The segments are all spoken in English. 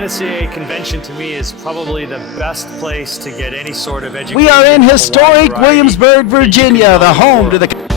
NSCAA convention to me is probably the best place to get any sort of education. We are in historic Williamsburg, Virginia, the home to the...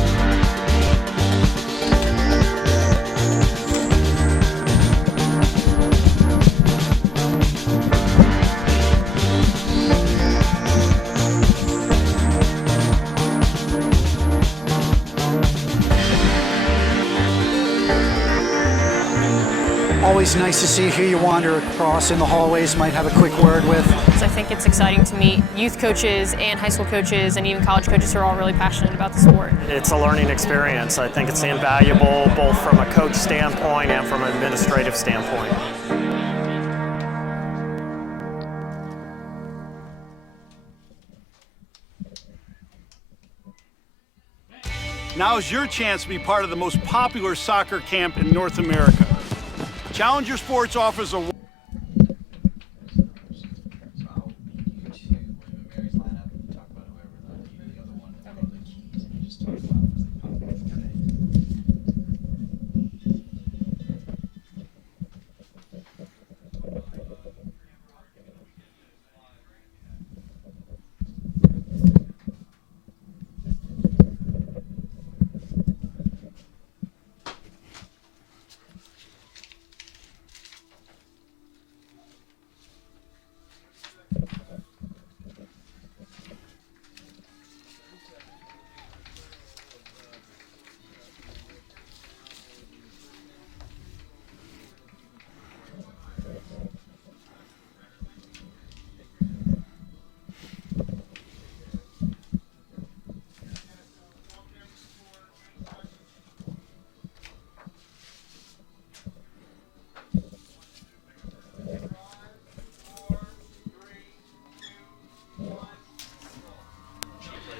Always nice to see who you wander across in the hallways, might have a quick word with. I think it's exciting to meet youth coaches and high school coaches and even college coaches who are all really passionate about the sport. It's a learning experience. I think it's invaluable both from a coach standpoint and from an administrative standpoint. Now is your chance to be part of the most popular soccer camp in North America. Challenger Sports offers a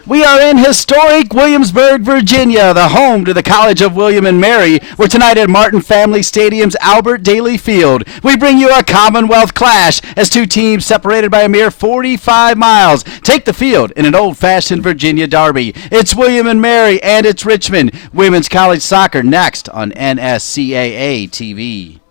We are in historic Williamsburg, Virginia, the home to the College of William and Mary. We're tonight at Martin Family Stadium's Albert Daly Field. We bring you a Commonwealth clash as two teams separated by a mere 45 miles take the field in an old-fashioned Virginia derby. It's William and Mary and it's Richmond. Women's college soccer next on NSCAA TV.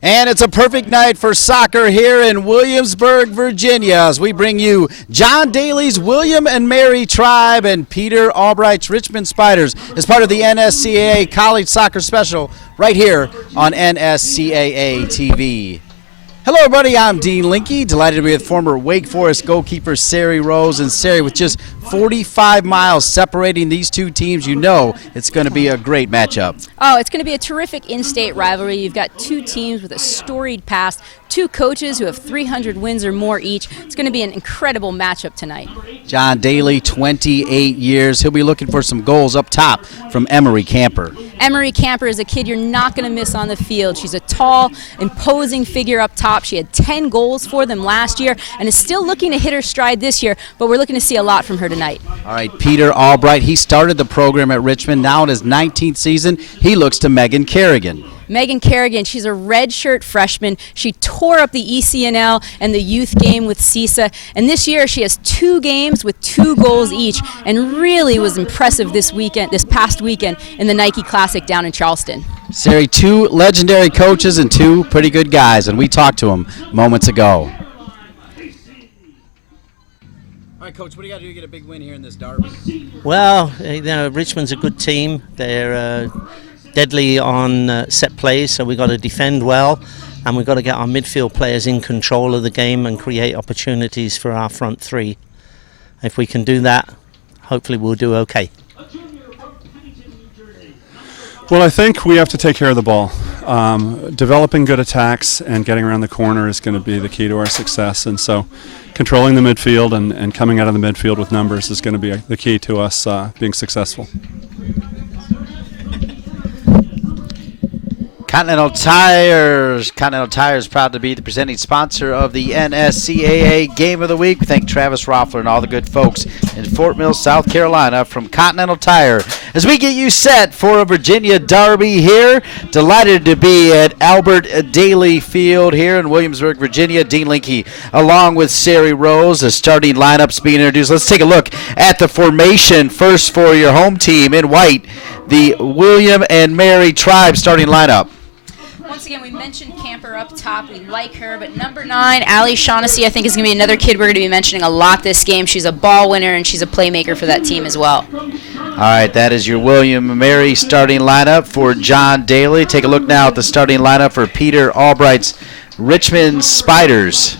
And it's a perfect night for soccer here in Williamsburg, Virginia, as we bring you John Daly's William and Mary Tribe and Peter Albright's Richmond Spiders as part of the NSCAA College Soccer Special right here on NSCAA TV. Hello, everybody. I'm Dean Linke. Delighted to be with former Wake Forest goalkeeper Sari Rose. And Sari, with just 45 miles separating these two teams, you know it's going to be a great matchup. Oh, it's going to be a terrific in-state rivalry. You've got two teams with a storied past, two coaches who have 300 wins or more each. It's going to be an incredible matchup tonight. John Daly, 28 years. He'll be looking for some goals up top from Emery Camper. Emery Camper is a kid you're not going to miss on the field. She's a tall, imposing figure up top. She had 10 goals for them last year and is still looking to hit her stride this year, but we're looking to see a lot from her tonight. All right, Peter Albright, he started the program at Richmond. Now in his 19th season, he looks to Megan Kerrigan. Megan Kerrigan, she's a redshirt freshman. She tore up the ECNL and the youth game with CISA, and this year she has 2 games with 2 goals each, and really was impressive this past weekend in the Nike Classic down in Charleston. Sari, 2 legendary coaches and 2 pretty good guys, and we talked to them moments ago. All right, Coach, what do you got to do to get a big win here in this derby? Well, Richmond's a good team. They're deadly on set plays, so we've got to defend well, and we've got to get our midfield players in control of the game and create opportunities for our front three. If we can do that, hopefully we'll do okay. Well, I think we have to take care of the ball. Developing good attacks and getting around the corner is going to be the key to our success, and so controlling the midfield and coming out of the midfield with numbers is going to be the key to us being successful. Continental Tires. Continental Tires proud to be the presenting sponsor of the NSCAA Game of the Week. We thank Travis Roffler and all the good folks in Fort Mill, South Carolina from Continental Tire. as we get you set for a Virginia Derby here. Delighted to be at Albert Daly Field here in Williamsburg, Virginia. Dean Linke along with Sari Rose. The starting lineups being introduced. Let's take a look at the formation first for your home team in white, the William and Mary Tribe starting lineup. Once again, we mentioned Camper up top. We like her, but number 9, Allie Shaughnessy, I think is going to be another kid we're going to be mentioning a lot this game. She's a ball winner, and she's a playmaker for that team as well. All right, that is your William and Mary starting lineup for John Daly. Take a look now at the starting lineup for Peter Albright's Richmond Spiders.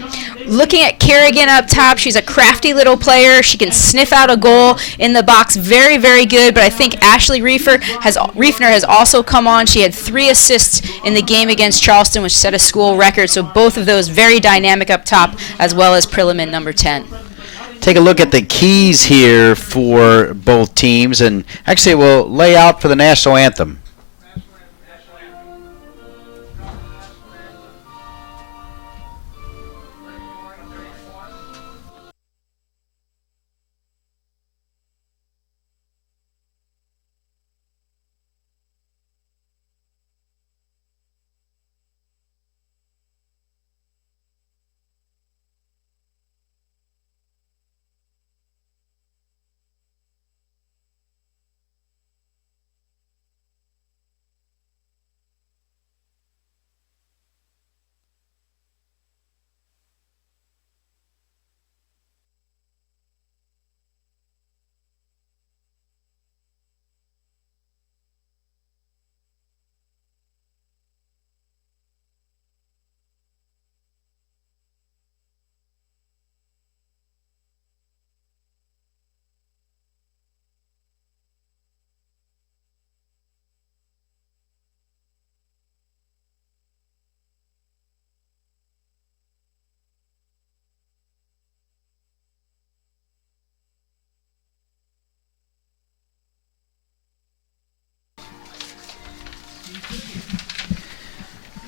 Looking at Kerrigan up top, she's a crafty little player. She can sniff out a goal in the box very, very good, but I think Ashley Riefner has also come on. She had 3 assists in the game against Charleston, which set a school record, so both of those very dynamic up top, as well as Prilliman, number 10. Take a look at the keys here for both teams, and actually we'll lay out for the national anthem.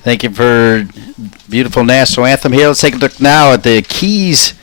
Thank you for beautiful national anthem here. Let's take a look now at the keys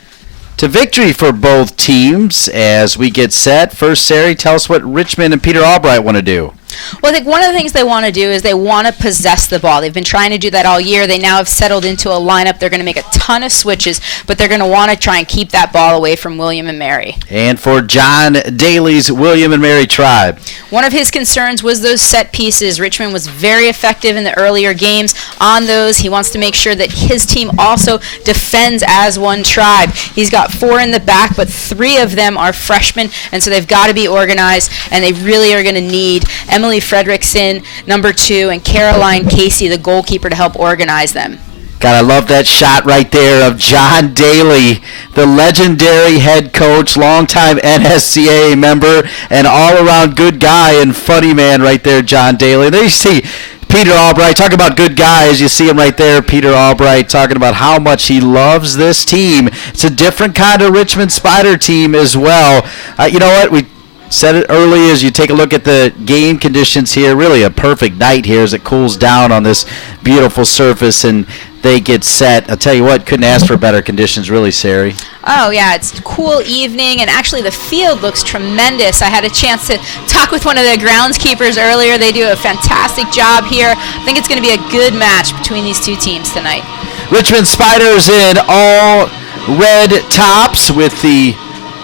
to victory for both teams as we get set. First, Sari, tell us what Richmond and Peter Albright want to do. Well, I think one of the things they want to do is they want to possess the ball. They've been trying to do that all year. They now have settled into a lineup. They're going to make a ton of switches, but they're going to want to try and keep that ball away from William and Mary. And for John Daly's William and Mary Tribe. One of his concerns was those set pieces. Richmond was very effective in the earlier games on those. He wants to make sure that his team also defends as one tribe. He's got 4 in the back, but 3 of them are freshmen, and so they've got to be organized, and they really are going to need Emily Fredrickson, number 2, and Caroline Casey, the goalkeeper, to help organize them. God, I love that shot right there of John Daly, the legendary head coach, longtime NSCA member, and all-around good guy and funny man right there, John Daly. There you see Peter Albright. Talk about good guys. You see him right there, Peter Albright, talking about how much he loves this team. It's a different kind of Richmond Spider team as well. You know what? We said it early as you take a look at the game conditions here. Really a perfect night here as it cools down on this beautiful surface and they get set. I'll tell you what, couldn't ask for better conditions, really, Sari. Oh, yeah, it's a cool evening, and actually the field looks tremendous. I had a chance to talk with one of the groundskeepers earlier. They do a fantastic job here. I think it's going to be a good match between these two teams tonight. Richmond Spiders in all red tops with the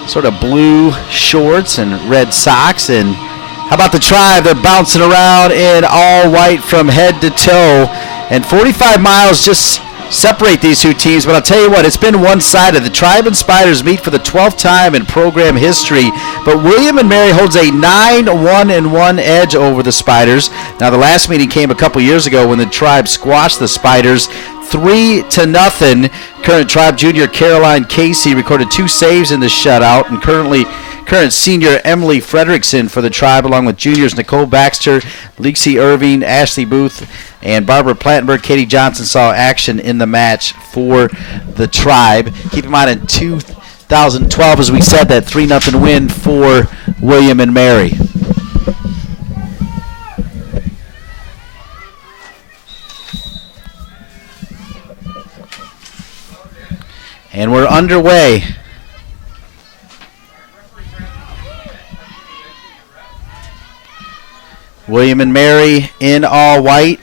sort of blue shorts and red socks. And how about the Tribe? They're bouncing around in all white from head to toe. And 45 miles just separate these two teams. But I'll tell you what, it's been one-sided. The Tribe and Spiders meet for the 12th time in program history. But William and Mary holds a 9-1-1 edge over the Spiders. Now, the last meeting came a couple years ago when the Tribe squashed the Spiders 3-0. Current Tribe junior Caroline Casey recorded 2 saves in the shutout, and current senior Emily Fredrickson for the Tribe, along with juniors Nicole Baxter, Lexi Irving, Ashley Booth, and Barbara Plattenberg. Katie Johnson saw action in the match for the Tribe. Keep in mind, in 2012, as we said, that 3-0 win for William and Mary. And we're underway. William and Mary in all white.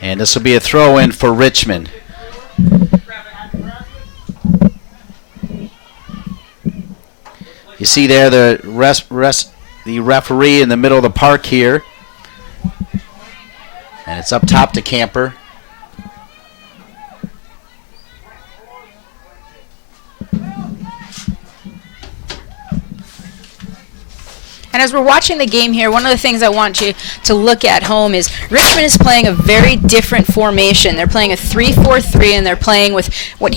And this will be a throw-in for Richmond. You see there the referee in the middle of the park here. And it's up top to Camper. And as we're watching the game here, one of the things I want you to look at home is Richmond is playing a very different formation. They're playing a 3-4-3, and they're playing with what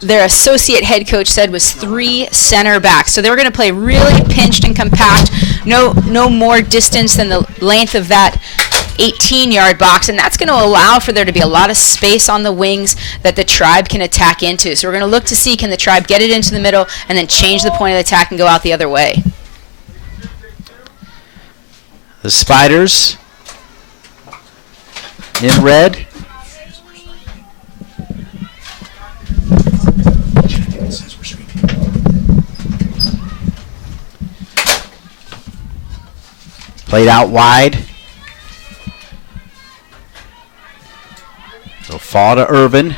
their associate head coach said was 3 center backs. So they're going to play really pinched and compact, no more distance than the length of that 18-yard box, and that's going to allow for there to be a lot of space on the wings that the Tribe can attack into. So we're going to look to see, can the Tribe get it into the middle and then change the point of attack and go out the other way. The Spiders in red. Played out wide. So fall to Irvin.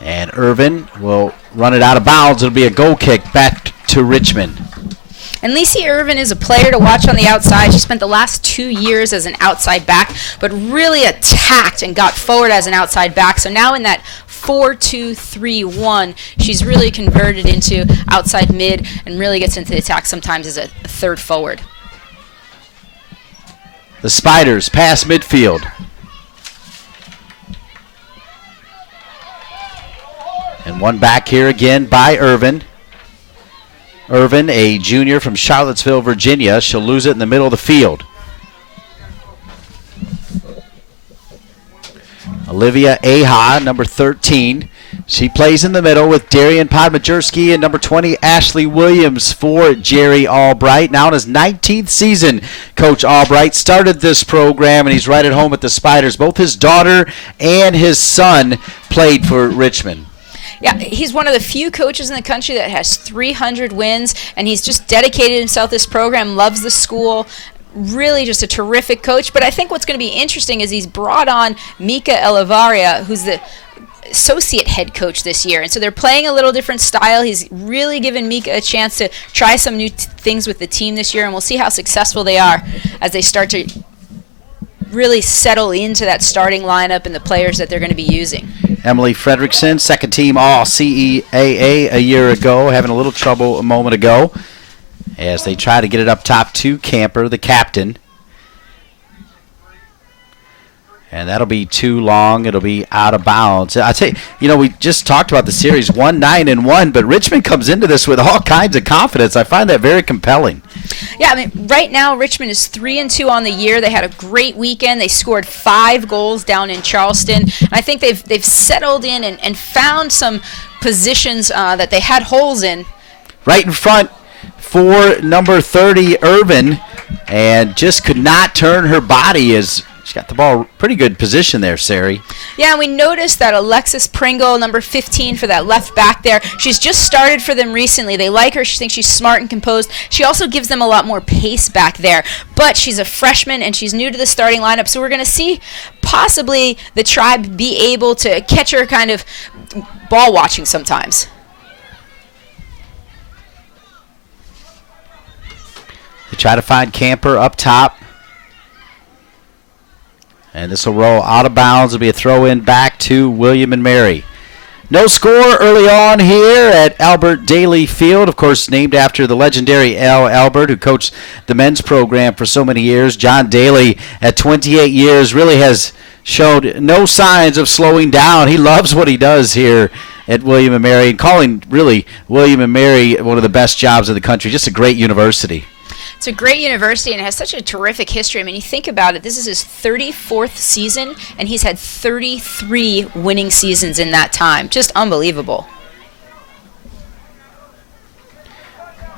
And Irvin will run it out of bounds. It'll be a goal kick back to Richmond. And Lacey Irvin is a player to watch on the outside. She spent the last 2 years as an outside back, but really attacked and got forward as an outside back. So now in that 4-2-3-1, she's really converted into outside mid and really gets into the attack sometimes as a third forward. The Spiders pass midfield. And one back here again by Irvin. Irvin, a junior from Charlottesville, Virginia. She'll lose it in the middle of the field. Olivia Aha, number 13. She plays in the middle with Darian Podmajerski and number 20, Ashley Williams for Jerry Albright. Now in his 19th season, Coach Albright started this program, and he's right at home at the Spiders. Both his daughter and his son played for Richmond. Yeah, he's one of the few coaches in the country that has 300 wins, and he's just dedicated himself to this program, loves the school, really just a terrific coach. But I think what's going to be interesting is he's brought on Mika Elivaria, who's the associate head coach this year. And so they're playing a little different style. He's really given Mika a chance to try some new things with the team this year, and we'll see how successful they are as they start to really settle into that starting lineup and the players that they're going to be using. Emily Fredrickson, second team All-CEAA a year ago, having a little trouble a moment ago as they try to get it up top to Camper, the captain. And that'll be too long. It'll be out of bounds. I tell you, we just talked about the series 1-9-1, but Richmond comes into this with all kinds of confidence. I find that very compelling. Yeah, I mean, right now Richmond is 3-2 on the year. They had a great weekend. They scored 5 goals down in Charleston. And I think they've settled in and found some positions that they had holes in. Right in front for number 30, Irvin, and just could not turn her body as she got the ball pretty good position there, Sari. Yeah, and we noticed that Alexis Pringle, number 15 for that left back there, she's just started for them recently. They like her. She thinks she's smart and composed. She also gives them a lot more pace back there. But she's a freshman, and she's new to the starting lineup, so we're going to see possibly the Tribe be able to catch her kind of ball watching sometimes. They try to find Camper up top. And this will roll out of bounds. It'll be a throw-in back to William and Mary. No score early on here at Albert Daly Field, of course, named after the legendary Al Albert, who coached the men's program for so many years. John Daly, at 28 years, really has showed no signs of slowing down. He loves what he does here at William and Mary, and calling, really, William and Mary one of the best jobs in the country. Just a great university. It's a great university, and it has such a terrific history. I mean, you think about it, this is his 34th season, and he's had 33 winning seasons in that time. Just unbelievable.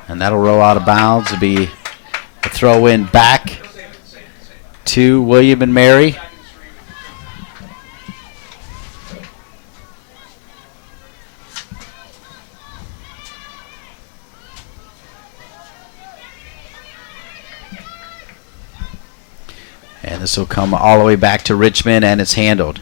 And that'll roll out of bounds. It'll be a throw-in back to William and Mary. This will come all the way back to Richmond, and it's handled.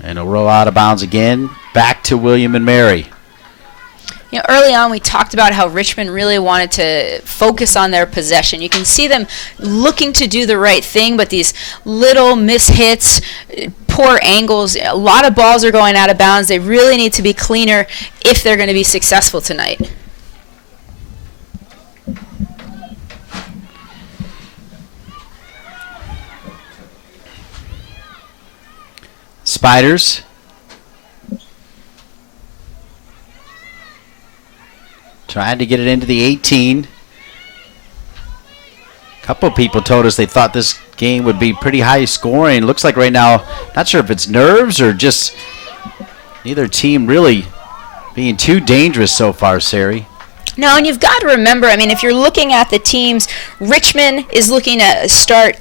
And it'll roll out of bounds again, back to William and Mary. You know, early on we talked about how Richmond really wanted to focus on their possession. You can see them looking to do the right thing, but these little mishits, poor angles, a lot of balls are going out of bounds. They really need to be cleaner if they're going to be successful tonight. Spiders. Trying to get it into the 18. A couple of people told us they thought this game would be pretty high scoring. Looks like right now, not sure if it's nerves or just neither team really being too dangerous so far, Sari. No, and you've got to remember, I mean, if you're looking at the teams, Richmond is looking to start,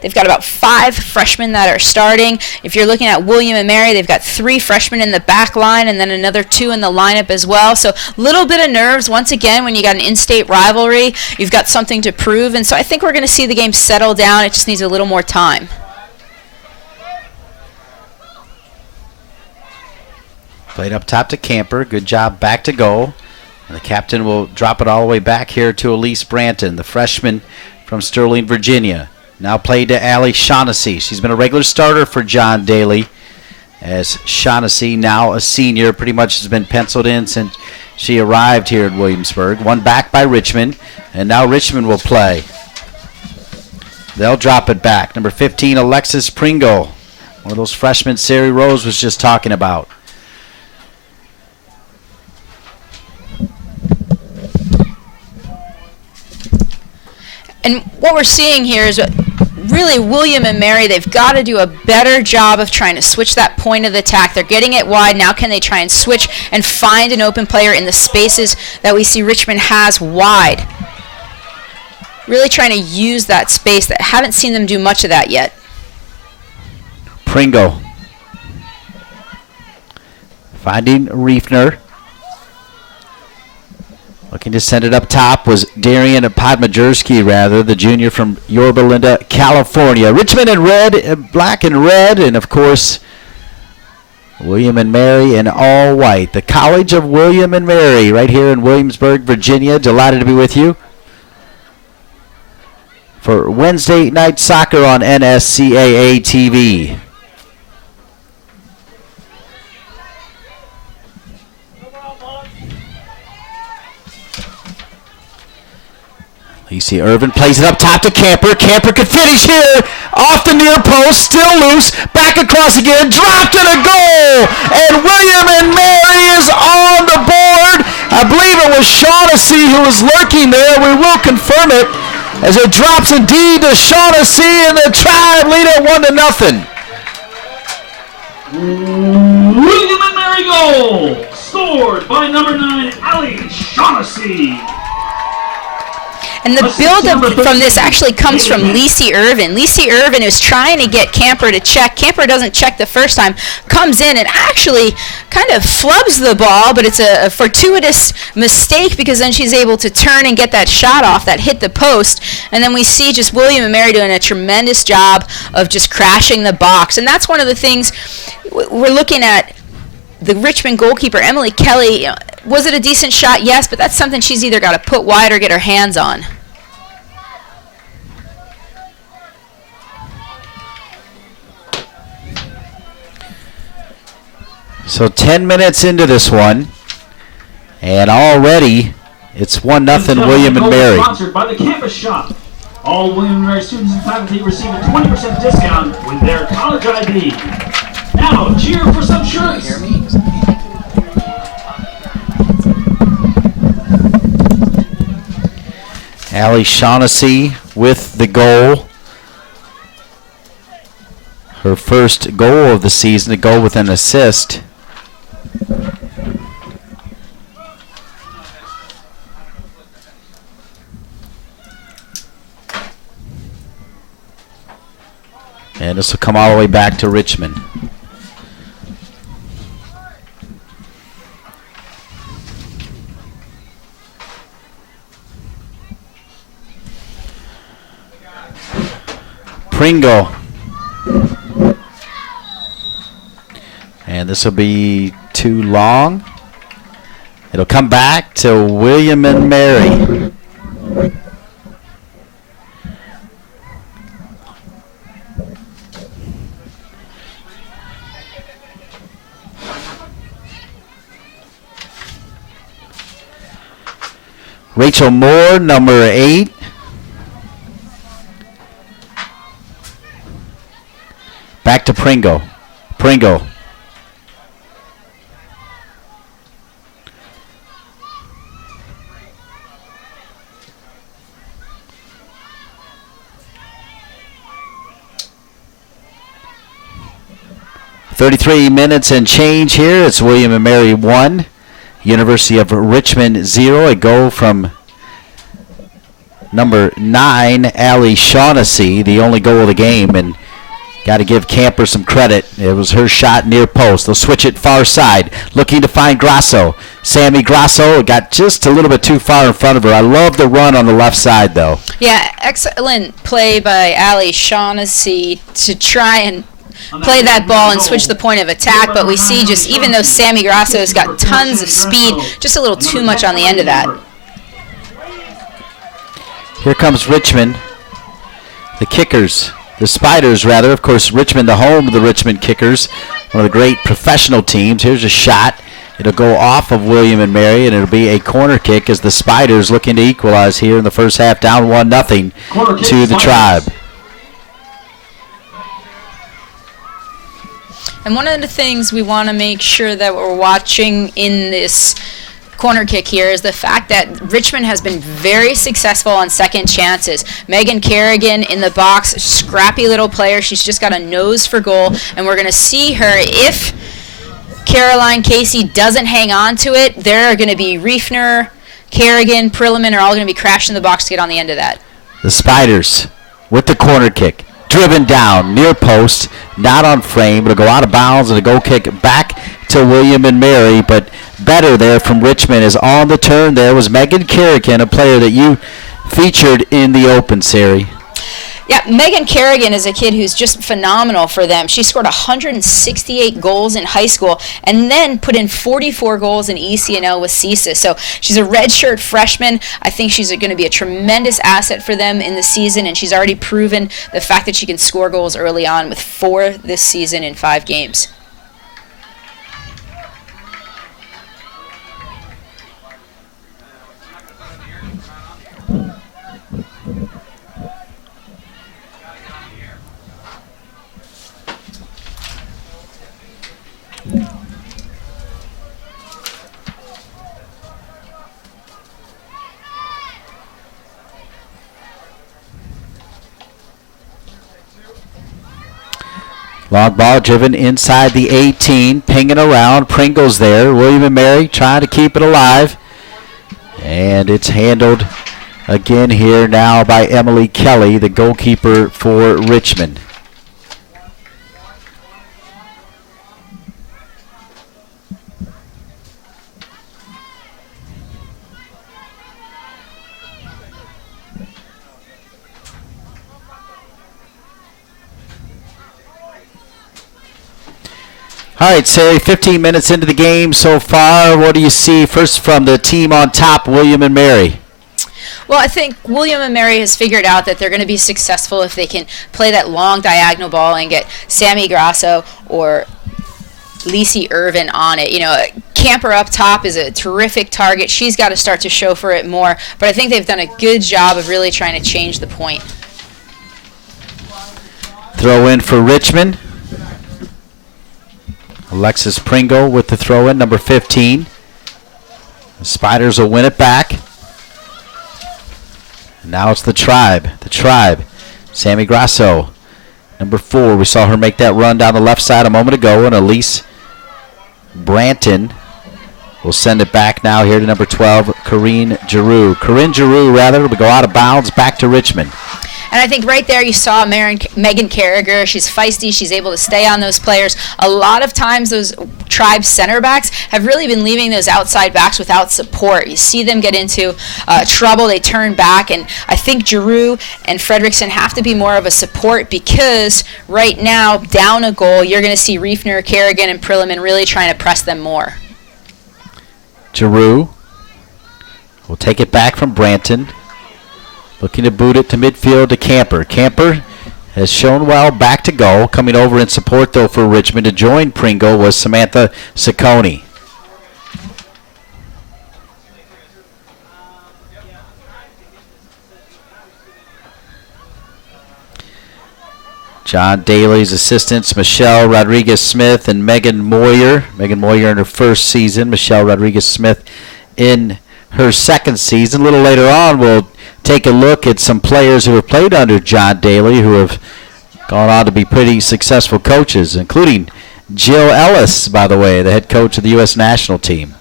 they've got about 5 freshmen that are starting. If you're looking at William and Mary, they've got 3 freshmen in the back line and then another 2 in the lineup as well. So a little bit of nerves. Once again, when you got an in-state rivalry, you've got something to prove. And so I think we're going to see the game settle down. It just needs a little more time. Played up top to Camper. Good job back to goal. And the captain will drop it all the way back here to Elise Branton, the freshman from Sterling, Virginia. Now played to Allie Shaughnessy. She's been a regular starter for John Daly, as Shaughnessy, now a senior, pretty much has been penciled in since she arrived here at Williamsburg. One back by Richmond, and now Richmond will play. They'll drop it back. Number 15, Alexis Pringle, one of those freshmen Sari Rose was just talking about. And what we're seeing here is really William and Mary, they've got to do a better job of trying to switch that point of attack. They're getting it wide. Now can they try and switch and find an open player in the spaces that we see Richmond has wide? Really trying to use that space. That haven't seen them do much of that yet. Pringle finding Riefner. Looking to send it up top was Darian Podmajersky, the junior from Yorba Linda, California. Richmond in red, black and red, and of course, William and Mary in all white. The College of William and Mary right here in Williamsburg, Virginia. Delighted to be with you for Wednesday night soccer on NSCAA TV. Lacey Irvin plays it up top to Camper. Camper could finish here. Off the near post. Still loose. Back across again. Dropped and a goal. And William and Mary is on the board. I believe it was Shaughnessy who was lurking there. We will confirm it as it drops indeed to Shaughnessy, and the Tribe lead it 1-0. William and Mary goal. Scored by number 9, Allie Shaughnessy. And the build-up from this actually comes from Lacey Irvin. Lacey Irvin is trying to get Camper to check. Camper doesn't check the first time, comes in and actually kind of flubs the ball, but it's a fortuitous mistake because then she's able to turn and get that shot off that hit the post. And then we see just William and Mary doing a tremendous job of just crashing the box. And that's one of the things we're looking at. The Richmond goalkeeper, Emily Kelly, was it a decent shot? Yes, but that's something she's either got to put wide or get her hands on. So 10 minutes into this one, and already it's 1-0 William and Mary. Sponsored by the Campus Shop. All William and Mary students and faculty receive a 20% discount with their college ID. Now, cheer for some shirts. Allie Shaughnessy with the goal. Her first goal of the season, a goal with an assist. And this will come all the way back to Richmond. Pringle. And this will be too long. It'll come back to William and Mary. Rachel Moore, number 8. Back to Pringle. Pringle. "33 minutes and change here. It's William and Mary 1. University of Richmond 0. A goal from number 9, Allie Shaughnessy, the only goal of the game, and got to give Camper some credit. It was her shot near post. They'll switch it far side, looking to find Grasso. Sammy Grasso got just a little bit too far in front of her. I love the run on the left side, though. Yeah, excellent play by Allie Shaughnessy to try and play that ball and switch the point of attack, but we see just even though Sammy Grasso's got tons of speed, just a little too much on the end of that. Here comes Richmond. The Kickers. The Spiders, rather. Of course, Richmond, the home of the Richmond Kickers, one of the great professional teams. Here's a shot. It'll go off of William and Mary, and it'll be a corner kick as the Spiders looking to equalize here in the first half, down 1-0 to the Tribe. And one of the things we want to make sure that we're watching in this corner kick here is the fact that Richmond has been very successful on second chances. Megan Kerrigan in the box, scrappy little player. She's just got a nose for goal, and we're going to see her. If Caroline Casey doesn't hang on to it, there are going to be Riefner, Kerrigan, Perliman are all going to be crashing the box to get on the end of that. The Spiders with the corner kick. Driven down, near post, not on frame. It'll go out of bounds and a goal kick back to William and Mary, but better there from Richmond is on the turn. There was Megan Kerrigan, a player that you featured in the open, Sari. Yeah, Megan Kerrigan is a kid who's just phenomenal for them. She scored 168 goals in high school and then put in 44 goals in ECNL with CISA. So she's a redshirt freshman. I think she's going to be a tremendous asset for them in the season, and she's already proven the fact that she can score goals early on with 4 this season in 5 games. Long ball driven inside the 18, pinging around. Pringle's there. William and Mary trying to keep it alive. And it's handled again here now by Emily Kelly, the goalkeeper for Richmond. All right, Sari, 15 minutes into the game so far. What do you see first from the team on top, William and Mary? Well, I think William and Mary has figured out that they're going to be successful if they can play that long diagonal ball and get Sammy Grasso or Lacey Irvin on it. You know, Camper up top is a terrific target. She's got to start to show for it more, but I think they've done a good job of really trying to change the point. Throw in for Richmond. Alexis Pringle with the throw in, number 15. The Spiders will win it back. Now it's the Tribe. The Tribe. Sammy Grasso, number 4. We saw her make that run down the left side a moment ago, and Elise Branton will send it back now here to number 12, Corinne Giroux. Will go out of bounds back to Richmond. And I think right there you saw Megan Carragher. She's feisty. She's able to stay on those players. A lot of times those Tribe center backs have really been leaving those outside backs without support. You see them get into trouble. They turn back. And I think Giroux and Fredrickson have to be more of a support, because right now, down a goal, you're going to see Riefner, Kerrigan, and Prilliman really trying to press them more. Giroux will take it back from Branton. Looking to boot it to midfield to Camper. Camper has shown well back to goal. Coming over in support, though, for Richmond to join Pringle was Samantha Ciccone. John Daly's assistants, Michelle Rodriguez-Smith and Megan Moyer. Megan Moyer in her first season. Michelle Rodriguez-Smith in her second season. A little later on, we'll take a look at some players who have played under John Daly who have gone on to be pretty successful coaches, including Jill Ellis, by the way, the head coach of the U.S. national team.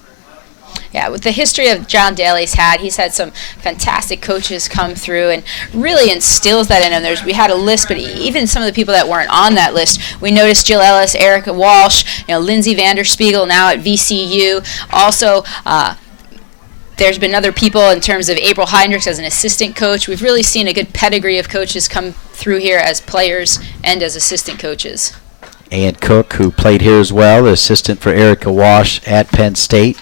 Yeah, with the history of John Daly's he's had some fantastic coaches come through and really instills that in him. We had a list, but even some of the people that weren't on that list, we noticed Jill Ellis, Erica Walsh, Lindsay Vanderspiegel now at VCU. Also, there's been other people in terms of April Heinrichs as an assistant coach. We've really seen a good pedigree of coaches come through here as players and as assistant coaches. Ann Cook, who played here as well, the assistant for Erica Walsh at Penn State.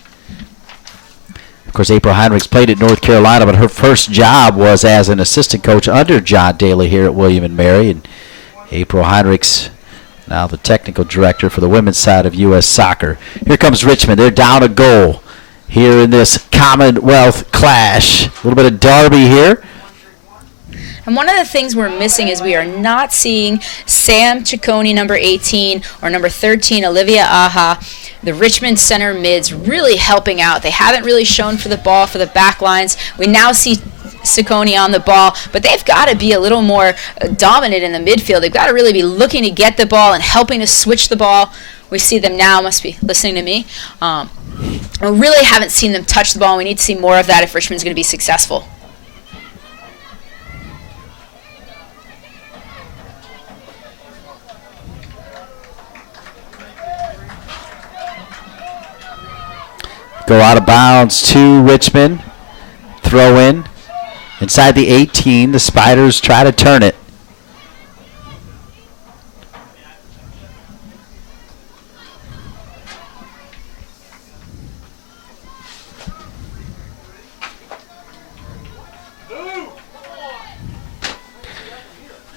Of course, April Heinrichs played at North Carolina, but her first job was as an assistant coach under John Daly here at William & Mary. And April Heinrichs, now the technical director for the women's side of U.S. Soccer. Here comes Richmond. They're down a goal here in this Commonwealth clash. A little bit of derby here. And one of the things we're missing is we are not seeing Sam Ciccone, number 18, or number 13, Olivia Aja, the Richmond center mids, really helping out. They haven't really shown for the ball for the back lines. We now see Ciccone on the ball, but they've got to be a little more dominant in the midfield. They've got to really be looking to get the ball and helping to switch the ball. We see them now, must be listening to me. We really haven't seen them touch the ball. We need to see more of that if Richmond's going to be successful. Go out of bounds to Richmond. Throw in. Inside the 18, the Spiders try to turn it.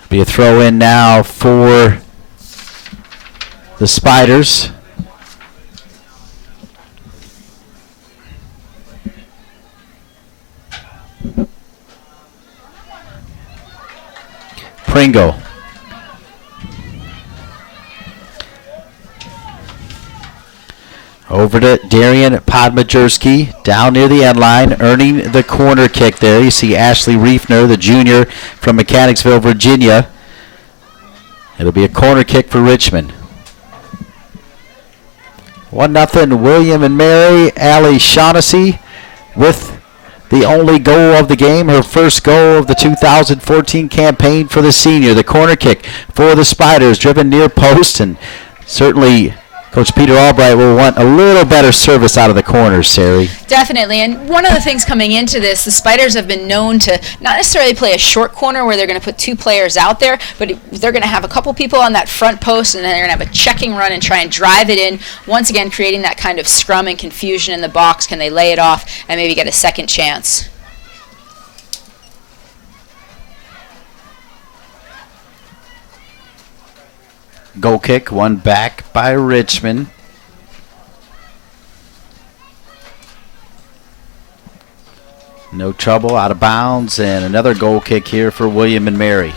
Be a throw in now for the Spiders. Pringle. Over to Darian Podmajersky, down near the end line, earning the corner kick there. You see Ashley Riefner, the junior from Mechanicsville, Virginia. It'll be a corner kick for Richmond. 1-0 William & Mary. Allie Shaughnessy with the only goal of the game, her first goal of the 2014 campaign for the senior. The corner kick for the Spiders, driven near post, and certainly Coach Peter Albright will want a little better service out of the corners, Sari. Definitely, and one of the things coming into this, the Spiders have been known to not necessarily play a short corner where they're going to put two players out there, but they're going to have a couple people on that front post, and then they're going to have a checking run and try and drive it in, once again creating that kind of scrum and confusion in the box. Can they lay it off and maybe get a second chance? Goal kick, one back by Richmond. No trouble, out of bounds, and another goal kick here for William & Mary.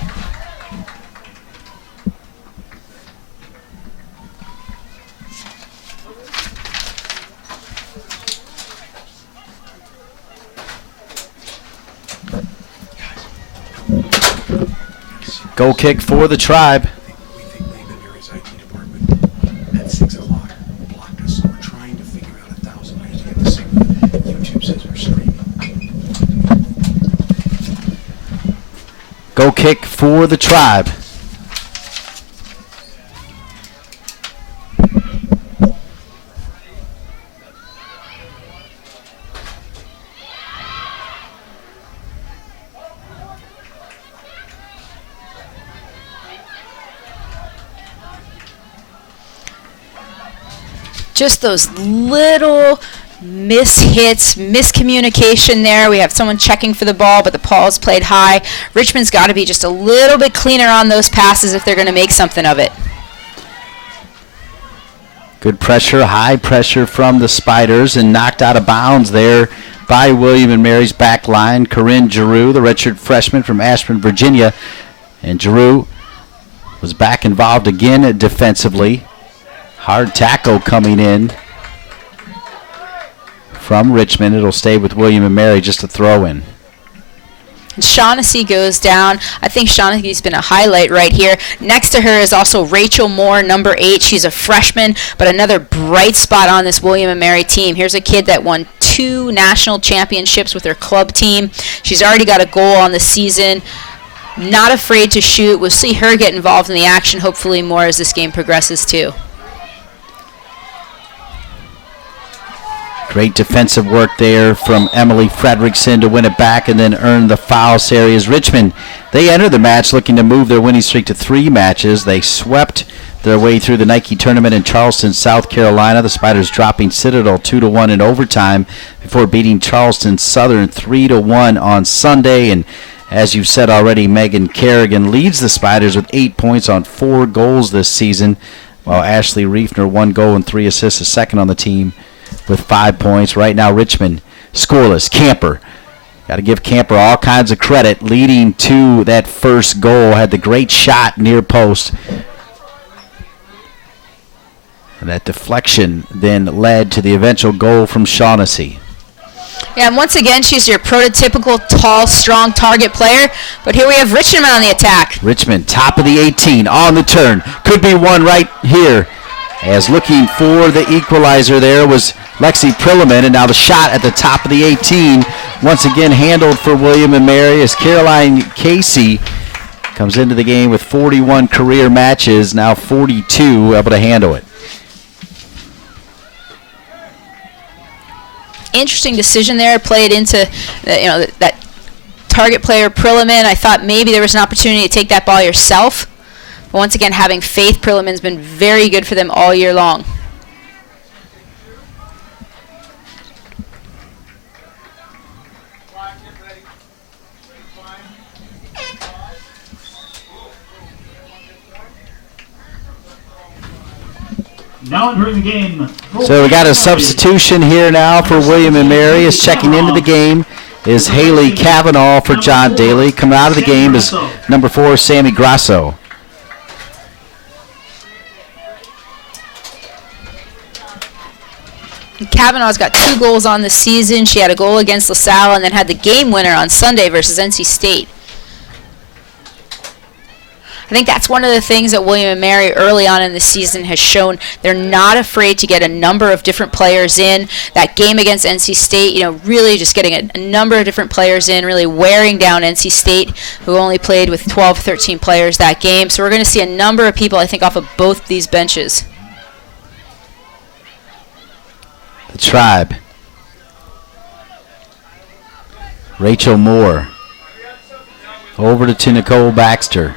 Goal kick for the Tribe. Goal kick for the Tribe. Just those little mishits, miscommunication there. We have someone checking for the ball, but the ball is played high. Richmond's got to be just a little bit cleaner on those passes if they're going to make something of it. Good pressure, high pressure from the Spiders, and knocked out of bounds there by William and Mary's back line. Corinne Giroux, the redshirt freshman from Ashburn, Virginia. And Giroux was back involved again defensively. Hard tackle coming in from Richmond. It'll stay with William and Mary, just a throw in. Shaughnessy goes down. I think Shaughnessy's been a highlight right here. Next to her is also Rachel Moore, number 8. She's a freshman, but another bright spot on this William and Mary team. Here's a kid that won 2 national championships with her club team. She's already got a goal on the season. Not afraid to shoot. We'll see her get involved in the action, hopefully more as this game progresses too. Great defensive work there from Emily Fredrickson to win it back and then earn the foul series. Richmond, they enter the match looking to move their winning streak to 3 matches. They swept their way through the Nike tournament in Charleston, South Carolina. The Spiders dropping Citadel 2-1 in overtime before beating Charleston Southern 3-1 on Sunday. And as you've said already, Megan Kerrigan leads the Spiders with 8 points on 4 goals this season, while Ashley Riefner 1 goal and 3 assists, is second on the team with 5 points. Right now, Richmond scoreless. Camper. Got to give Camper all kinds of credit. Leading to that first goal. Had the great shot near post. And that deflection then led to the eventual goal from Shaughnessy. Yeah, and once again, she's your prototypical tall, strong target player. But here we have Richmond on the attack. Richmond, top of the 18, on the turn. Could be one right here. As looking for the equalizer there was Lexi Prilliman, and now the shot at the top of the 18, once again handled for William and Mary as Caroline Casey comes into the game with 41 career matches, now 42, able to handle it. Interesting decision there, played into that target player Prilliman. I thought maybe there was an opportunity to take that ball yourself. But once again, having faith, Prilliman's been very good for them all year long. Now entering the game. So we got a substitution here now for William and Mary. Is checking into the game is Haley Cavanaugh for John Daly. Coming out of the game is number 4, Sammy Grasso. Cavanaugh's got 2 goals on the season. She had a goal against LaSalle and then had the game winner on Sunday versus NC State. I think that's one of the things that William and Mary early on in the season has shown. They're not afraid to get a number of different players in. That game against NC State, really just getting a number of different players in, really wearing down NC State, who only played with 12, 13 players that game. So we're going to see a number of people, I think, off of both these benches. The Tribe. Rachel Moore. Over to Nicole Baxter.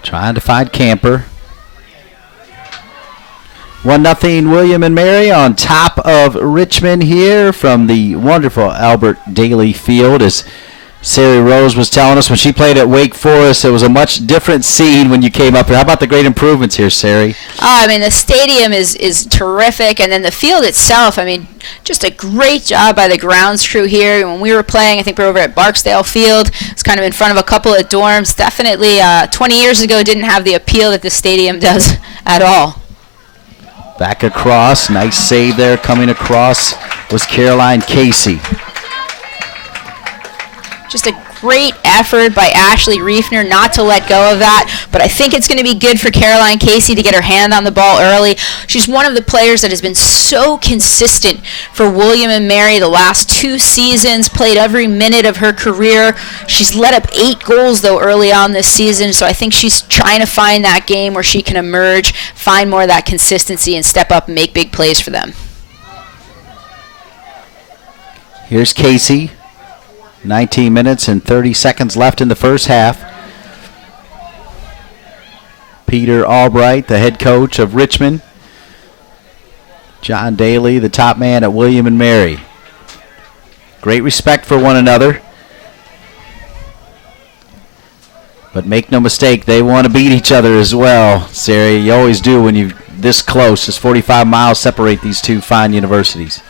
Trying to find Camper. 1-0 William and Mary on top of Richmond here from the wonderful Albert Daly Field. As Sari Rose was telling us when she played at Wake Forest, it was a much different scene when you came up here. How about the great improvements here, Sari? The stadium is terrific, and then the field itself, just a great job by the grounds crew here. When we were playing, I think we were over at Barksdale Field. It's kind of in front of a couple of dorms. Definitely 20 years ago didn't have the appeal that the stadium does at all. Back across, nice save there. Coming across was Caroline Casey. Just a Great effort by Ashley Riefner not to let go of that, but I think it's going to be good for Caroline Casey to get her hand on the ball early. She's one of the players that has been so consistent for William and Mary the last 2 seasons, played every minute of her career. She's let up 8 goals, though, early on this season, so I think she's trying to find that game where she can emerge, find more of that consistency, and step up and make big plays for them. Here's Casey. 19 minutes and 30 seconds left in the first half. Peter Albright, the head coach of Richmond. John Daly, the top man at William and Mary. Great respect for one another. But make no mistake, they want to beat each other as well. Sarah, you always do when you're this close. Just 45 miles separate these two fine universities.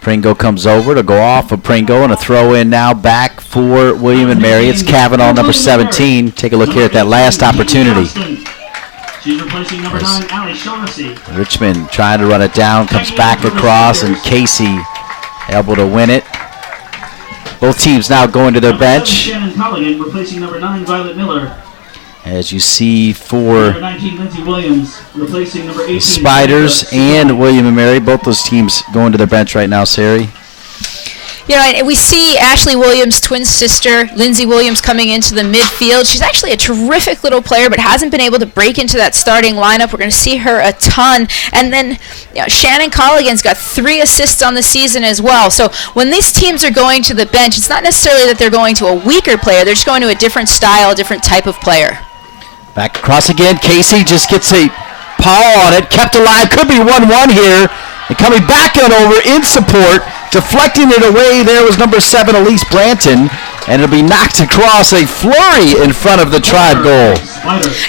Pringle comes over to go off of Pringle, and a throw in now back for William and Mary. It's Kavanaugh, number 17. Take a look here at that last opportunity. She's replacing number 9, Allie Shaughnessy. Richmond trying to run it down, comes back across, and Casey able to win it. Both teams now going to their bench. Shannon Colligan replacing number 9, Violet Miller. As you see for Number 19, Lindsay Williams replacing number 18. the Spiders and William and Mary, both those teams going to their bench right now, Sari. You know, and we see Ashley Williams' twin sister, Lindsay Williams, coming into the midfield. She's actually a terrific little player, but hasn't been able to break into that starting lineup. We're going to see her a ton. And then Shannon Colligan's got 3 assists on the season as well. So when these teams are going to the bench, it's not necessarily that they're going to a weaker player. They're just going to a different style, a different type of player. Back across again. Casey just gets a paw on it. Kept alive. Could be 1-1 here. And coming back on over in support. Deflecting it away there was number 7, Elise Branton. And it'll be knocked across. A flurry in front of the Tribe goal.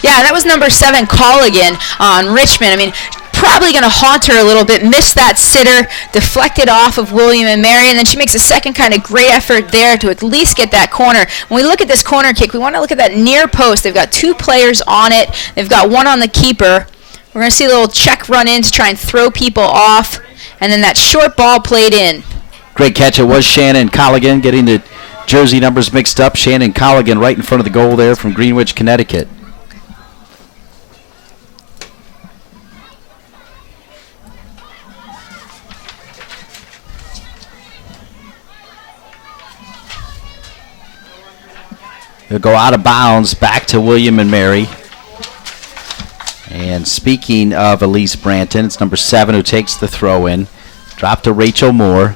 Yeah, that was number 7, Colligan on Richmond. I mean, probably going to haunt her a little bit. Missed that sitter, deflected off of William and Mary, and then she makes a second kind of great effort there to at least get that corner. When we look at this corner kick, we want to look at that near post. They've got 2 players on it. They've got 1 on the keeper. We're going to see a little check run in to try and throw people off, and then that short ball played in. Great catch. It was Shannon Colligan getting the jersey numbers mixed up. Shannon Colligan right in front of the goal there from Greenwich, Connecticut. They'll go out of bounds back to William and Mary. And speaking of Elise Branton, it's number 7 who takes the throw in. Drop to Rachel Moore.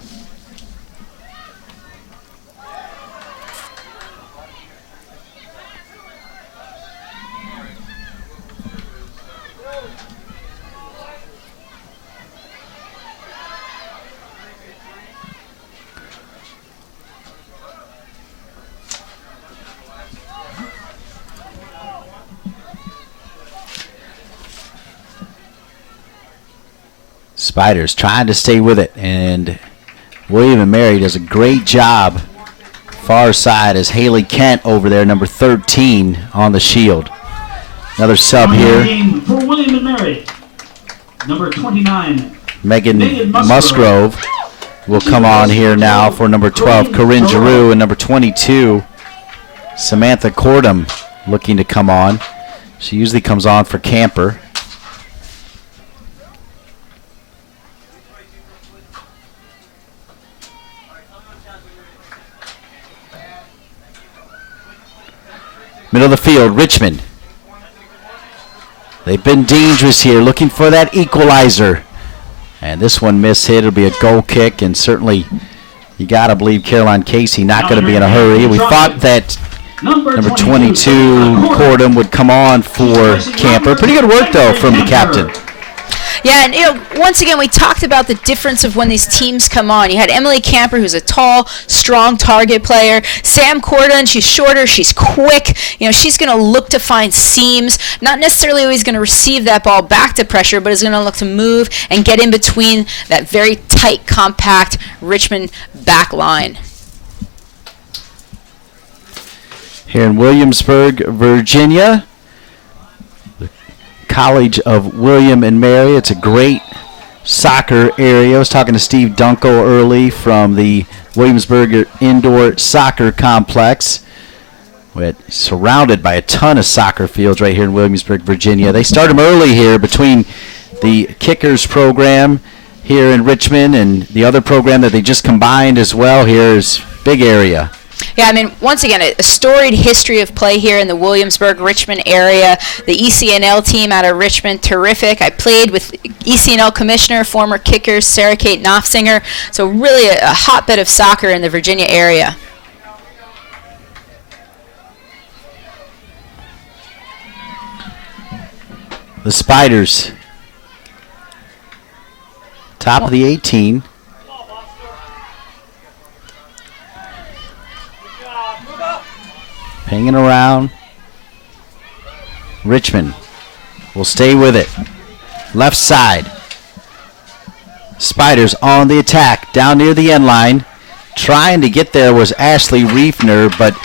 Spiders trying to stay with it, and William and Mary does a great job. Far side is Haley Kent over there, number 13 on the shield. Another sub here. For William and Mary, number 29. Megan Musgrove will come on here now for number 12, Corinne Giroux, and number 22, Samantha Cordum looking to come on. She usually comes on for Camper. Middle of the field, Richmond. They've been dangerous here, looking for that equalizer. And this one missed hit. It'll be a goal kick, and certainly you got to believe Caroline Casey not going to be in a hurry. We thought that number 22, Cordum, would come on for Camper. Pretty good work, though, from the captain. Yeah, and once again, we talked about the difference of when these teams come on. You had Emily Camper, who's a tall, strong target player. Sam Cordon, she's shorter, she's quick. She's going to look to find seams. Not necessarily always going to receive that ball back to pressure, but is going to look to move and get in between that very tight, compact Richmond back line. Here in Williamsburg, Virginia, College of William and Mary. It's a great soccer area. I was talking to Steve Dunkel early from the Williamsburg Indoor Soccer Complex. We're surrounded by a ton of soccer fields right here in Williamsburg, Virginia. They start them early here between the Kickers program here in Richmond and the other program that they just combined as well here is big area. Yeah, I mean, once again, a storied history of play here in the Williamsburg-Richmond area. The ECNL team out of Richmond, terrific. I played with ECNL commissioner, former Kickers, Sarah Kate Knopfsinger. So really a hotbed of soccer in the Virginia area. The Spiders, top of the 18. Hanging around. Richmond will stay with it. Left side. Spiders on the attack down near the end line. Trying to get there was Ashley Riefner, but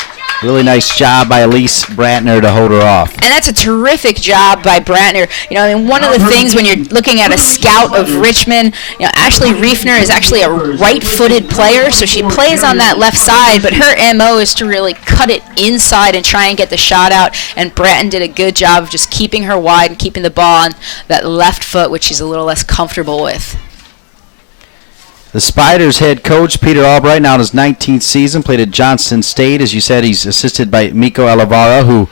really nice job by Elise Brantner to hold her off. And that's a terrific job by Brantner. You know, I mean, one of the things when you're looking at a scout of Richmond, you know, Ashley Riefner is actually a right-footed player, so she plays on that left side, but her MO is to really cut it inside and try and get the shot out, and Bratton did a good job of just keeping her wide and keeping the ball on that left foot, which she's a little less comfortable with. The Spiders head coach Peter Albright, now in his 19th season, played at Johnston State. As you said, he's assisted by Miko Elavara, who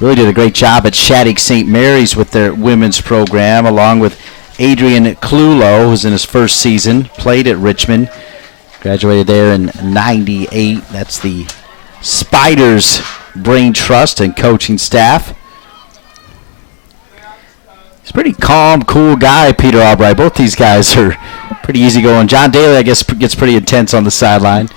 really did a great job at Shattuck St. Mary's with their women's program, along with Adrian Clulo, who's in his first season, played at Richmond, graduated there in '98. That's the Spiders brain trust and coaching staff. He's a pretty calm, cool guy, Peter Albright. Both these guys are pretty easygoing. John Daly, I guess, gets pretty intense on the sideline.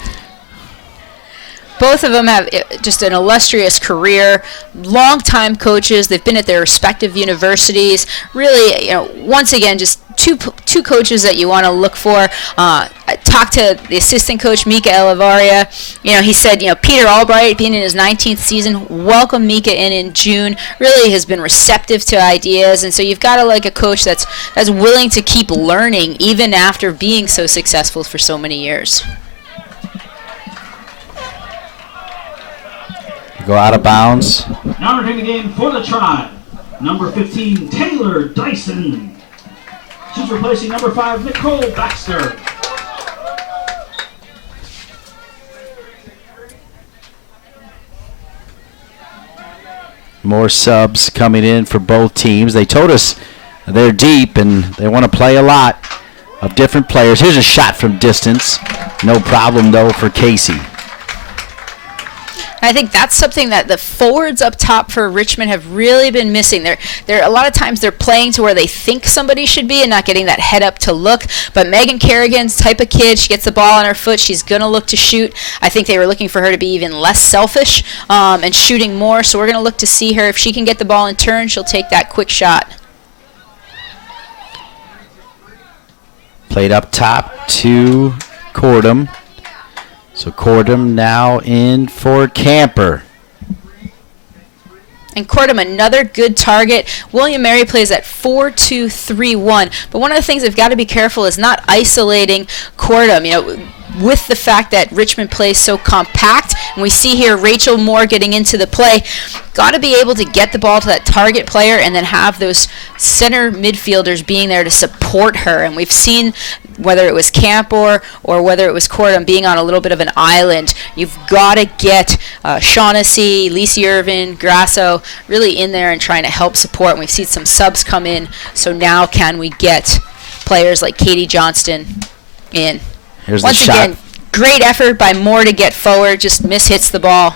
Both of them have just an illustrious career, long-time coaches. They've been at their respective universities. Really, you know, once again, just two coaches that you want to look for. I talked to the assistant coach, Mika Elavaria. You know, he said, you know, Peter Albright, being in his 19th season, welcomed Mika in June, really has been receptive to ideas. And so you've got to like a coach that's willing to keep learning even after being so successful for so many years. Go out of bounds. Now entering the game for the Tribe, number 15, Taylor Dyson. She's replacing number 5, Nicole Baxter. More subs coming in for both teams. They told us they're deep and they want to play a lot of different players. Here's a shot from distance. No problem, though, for Casey. I think that's something that the forwards up top for Richmond have really been missing. They're a lot of times they're playing to where they think somebody should be and not getting that head up to look. But Megan Kerrigan's type of kid, she gets the ball on her foot, she's going to look to shoot. I think they were looking for her to be even less selfish and shooting more. So we're going to look to see her. If she can get the ball in turn, she'll take that quick shot. Played up top to Cordum. So Cordum now in for Camper. And Cordum, another good target. William Mary plays at 4-2-3-1. But one of the things they've got to be careful is not isolating Cordum. You know, with the fact that Richmond plays so compact, and we see here Rachel Moore getting into the play, got to be able to get the ball to that target player and then have those center midfielders being there to support her. And we've seen, whether it was Camper or whether it was Cordum, being on a little bit of an island. You've got to get Shaughnessy, Lacey Irvin, Grasso really in there and trying to help support. And we've seen some subs come in, so now can we get players like Katie Johnston in? Here's Once the shot. again, great effort by Moore to get forward, just mishits the ball.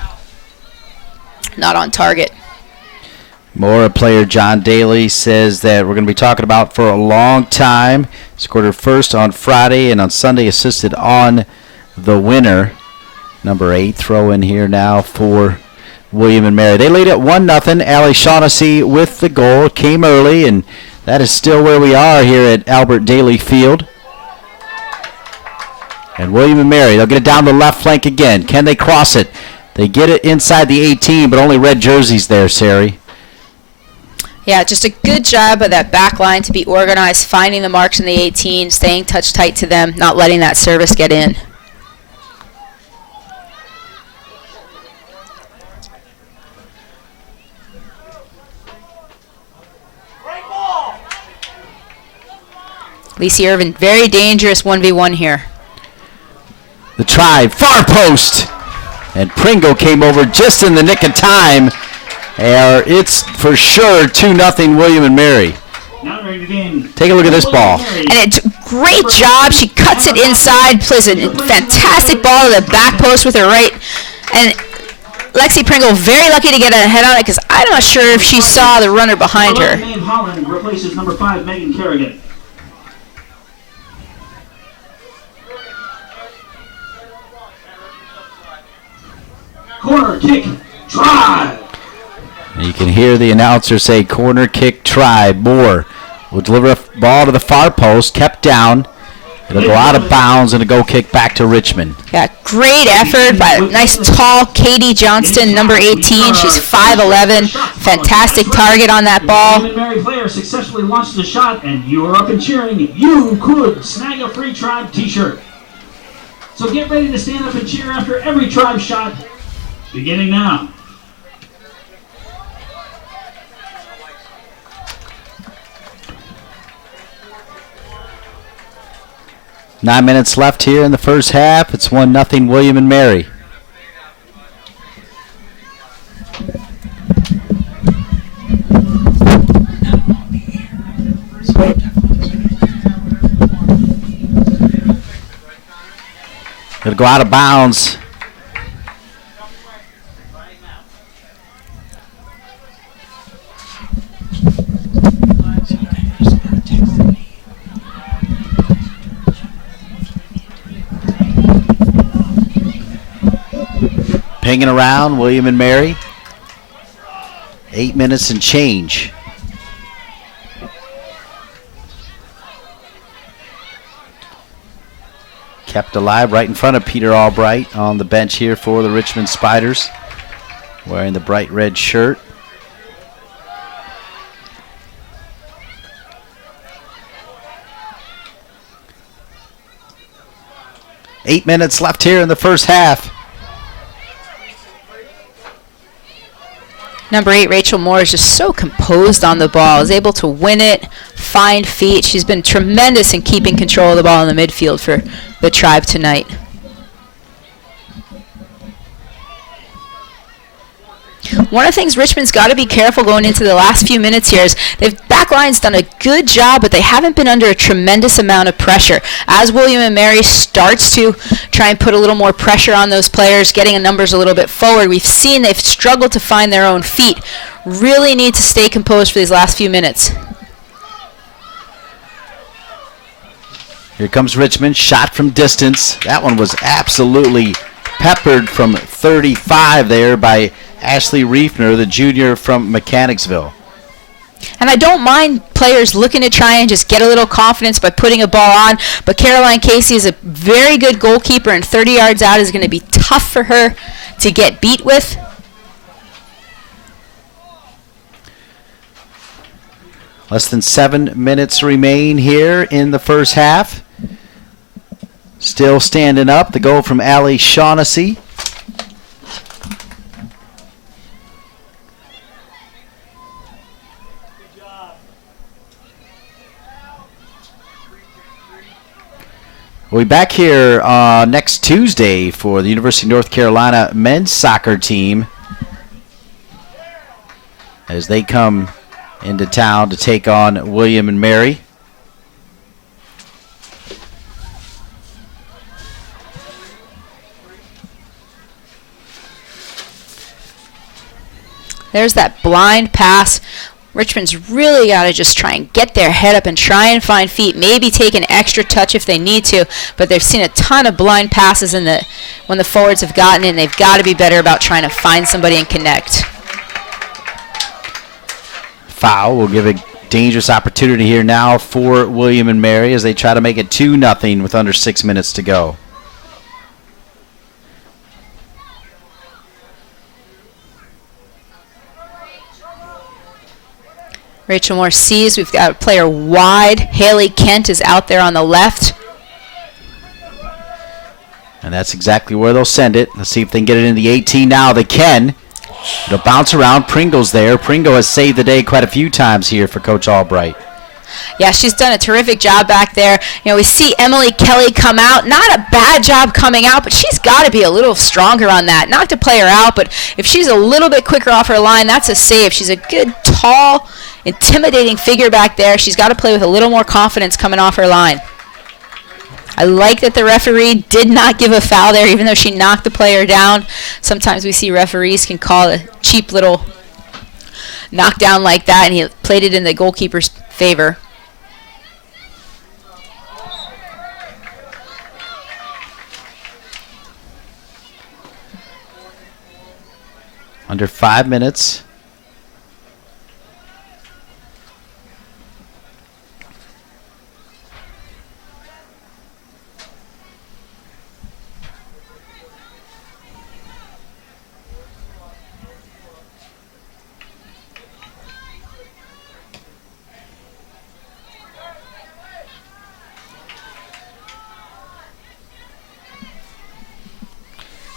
Not on target. Moore, a player John Daly says that we're going to be talking about for a long time. Scored her first on Friday and on Sunday assisted on the winner. Number 8 throw in here now for William and Mary. They lead at 1-0. Allie Shaughnessy with the goal. Came early, and that is still where we are here at Albert Daly Field. And William and Mary, they'll get it down the left flank again. Can they cross it? They get it inside the 18, but only red jerseys there, Sari. Yeah, just a good job of that back line to be organized, finding the marks in the 18, staying touch tight to them, not letting that service get in. Lacey Irvin, very dangerous 1v1 here. The Tribe, far post. And Pringle came over just in the nick of time. It's for sure 2-0 William and Mary. Take a look at this ball. And it's a great job. She cuts it inside, plays a fantastic ball to the back post with her right. And Lexi Pringle very lucky to get a head on it because I'm not sure if she saw the runner behind her. Holland replaces number 5, Megan Kerrigan. Corner kick, try. And you can hear the announcer say, corner kick, try. Moore will deliver a ball to the far post, kept down. It'll go out of bounds and a goal kick back to Richmond. Yeah, great effort by nice tall Katie Johnston, number 18. She's 5'11". Fantastic target on that ball. William and Mary player successfully launched the shot, and you are up and cheering. You could snag a free Tribe t-shirt. So get ready to stand up and cheer after every Tribe shot, beginning now. Nine minutes left here in the first half. It's 1-0 William and Mary. It'll go out of bounds. Pinging around, William and Mary. 8 minutes and change. Kept alive right in front of Peter Albright on the bench here for the Richmond Spiders, wearing the bright red shirt. Eight minutes left here in the first half. Number 8, Rachel Moore, is just so composed on the ball, is able to win it, find feet. She's been tremendous in keeping control of the ball in the midfield for the Tribe tonight. One of the things Richmond's got to be careful going into the last few minutes here is they've backline's done a good job, but they haven't been under a tremendous amount of pressure. As William and Mary starts to try and put a little more pressure on those players, getting the numbers a little bit forward, we've seen they've struggled to find their own feet. Really need to stay composed for these last few minutes. Here comes Richmond, shot from distance. That one was absolutely peppered from 35 there by Ashley Riefner, the junior from Mechanicsville. And I don't mind players looking to try and just get a little confidence by putting a ball on, but Caroline Casey is a very good goalkeeper, and 30 yards out is going to be tough for her to get beat with. Less than 7 minutes remain here in the first half. Still standing up, the goal from Allie Shaughnessy. We'll be back here next Tuesday for the University of North Carolina men's soccer team as they come into town to take on William and Mary. There's that blind pass. Richmond's really got to just try and get their head up and try and find feet, maybe take an extra touch if they need to, but they've seen a ton of blind passes when the forwards have gotten in. They've got to be better about trying to find somebody and connect. Foul will give a dangerous opportunity here now for William and Mary as they try to make it 2-0 with under 6 minutes to go. Rachel Moore sees we've got a player wide. Haley Kent is out there on the left. And that's exactly where they'll send it. Let's see if they can get it in the 18 now. They can. It'll bounce around. Pringle's there. Pringle has saved the day quite a few times here for Coach Albright. Yeah, she's done a terrific job back there. You know, we see Emily Kelly come out. Not a bad job coming out, but she's got to be a little stronger on that. Not to play her out, but if she's a little bit quicker off her line, that's a save. She's a good, tall, intimidating figure back there. She's got to play with a little more confidence coming off her line. I like that the referee did not give a foul there, even though she knocked the player down. Sometimes we see referees can call a cheap little knockdown like that, and he played it in the goalkeeper's favor. Under 5 minutes.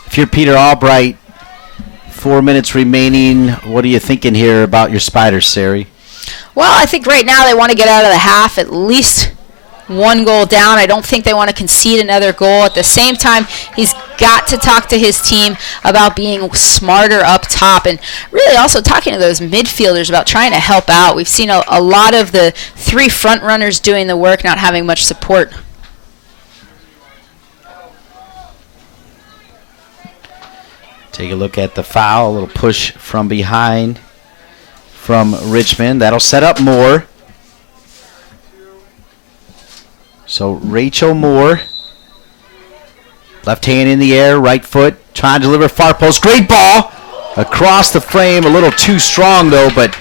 If you're Peter Albright, 4 minutes remaining. What are you thinking here about your Spiders, Sari? Well, I think right now they want to get out of the half at least one goal down. I don't think they want to concede another goal. At the same time, he's got to talk to his team about being smarter up top and really also talking to those midfielders about trying to help out. We've seen a lot of the three front runners doing the work, not having much support. Take a look at the foul, a little push from behind from Richmond. That'll set up Moore. So Rachel Moore, left hand in the air, right foot, trying to deliver far post. Great ball across the frame, a little too strong though, but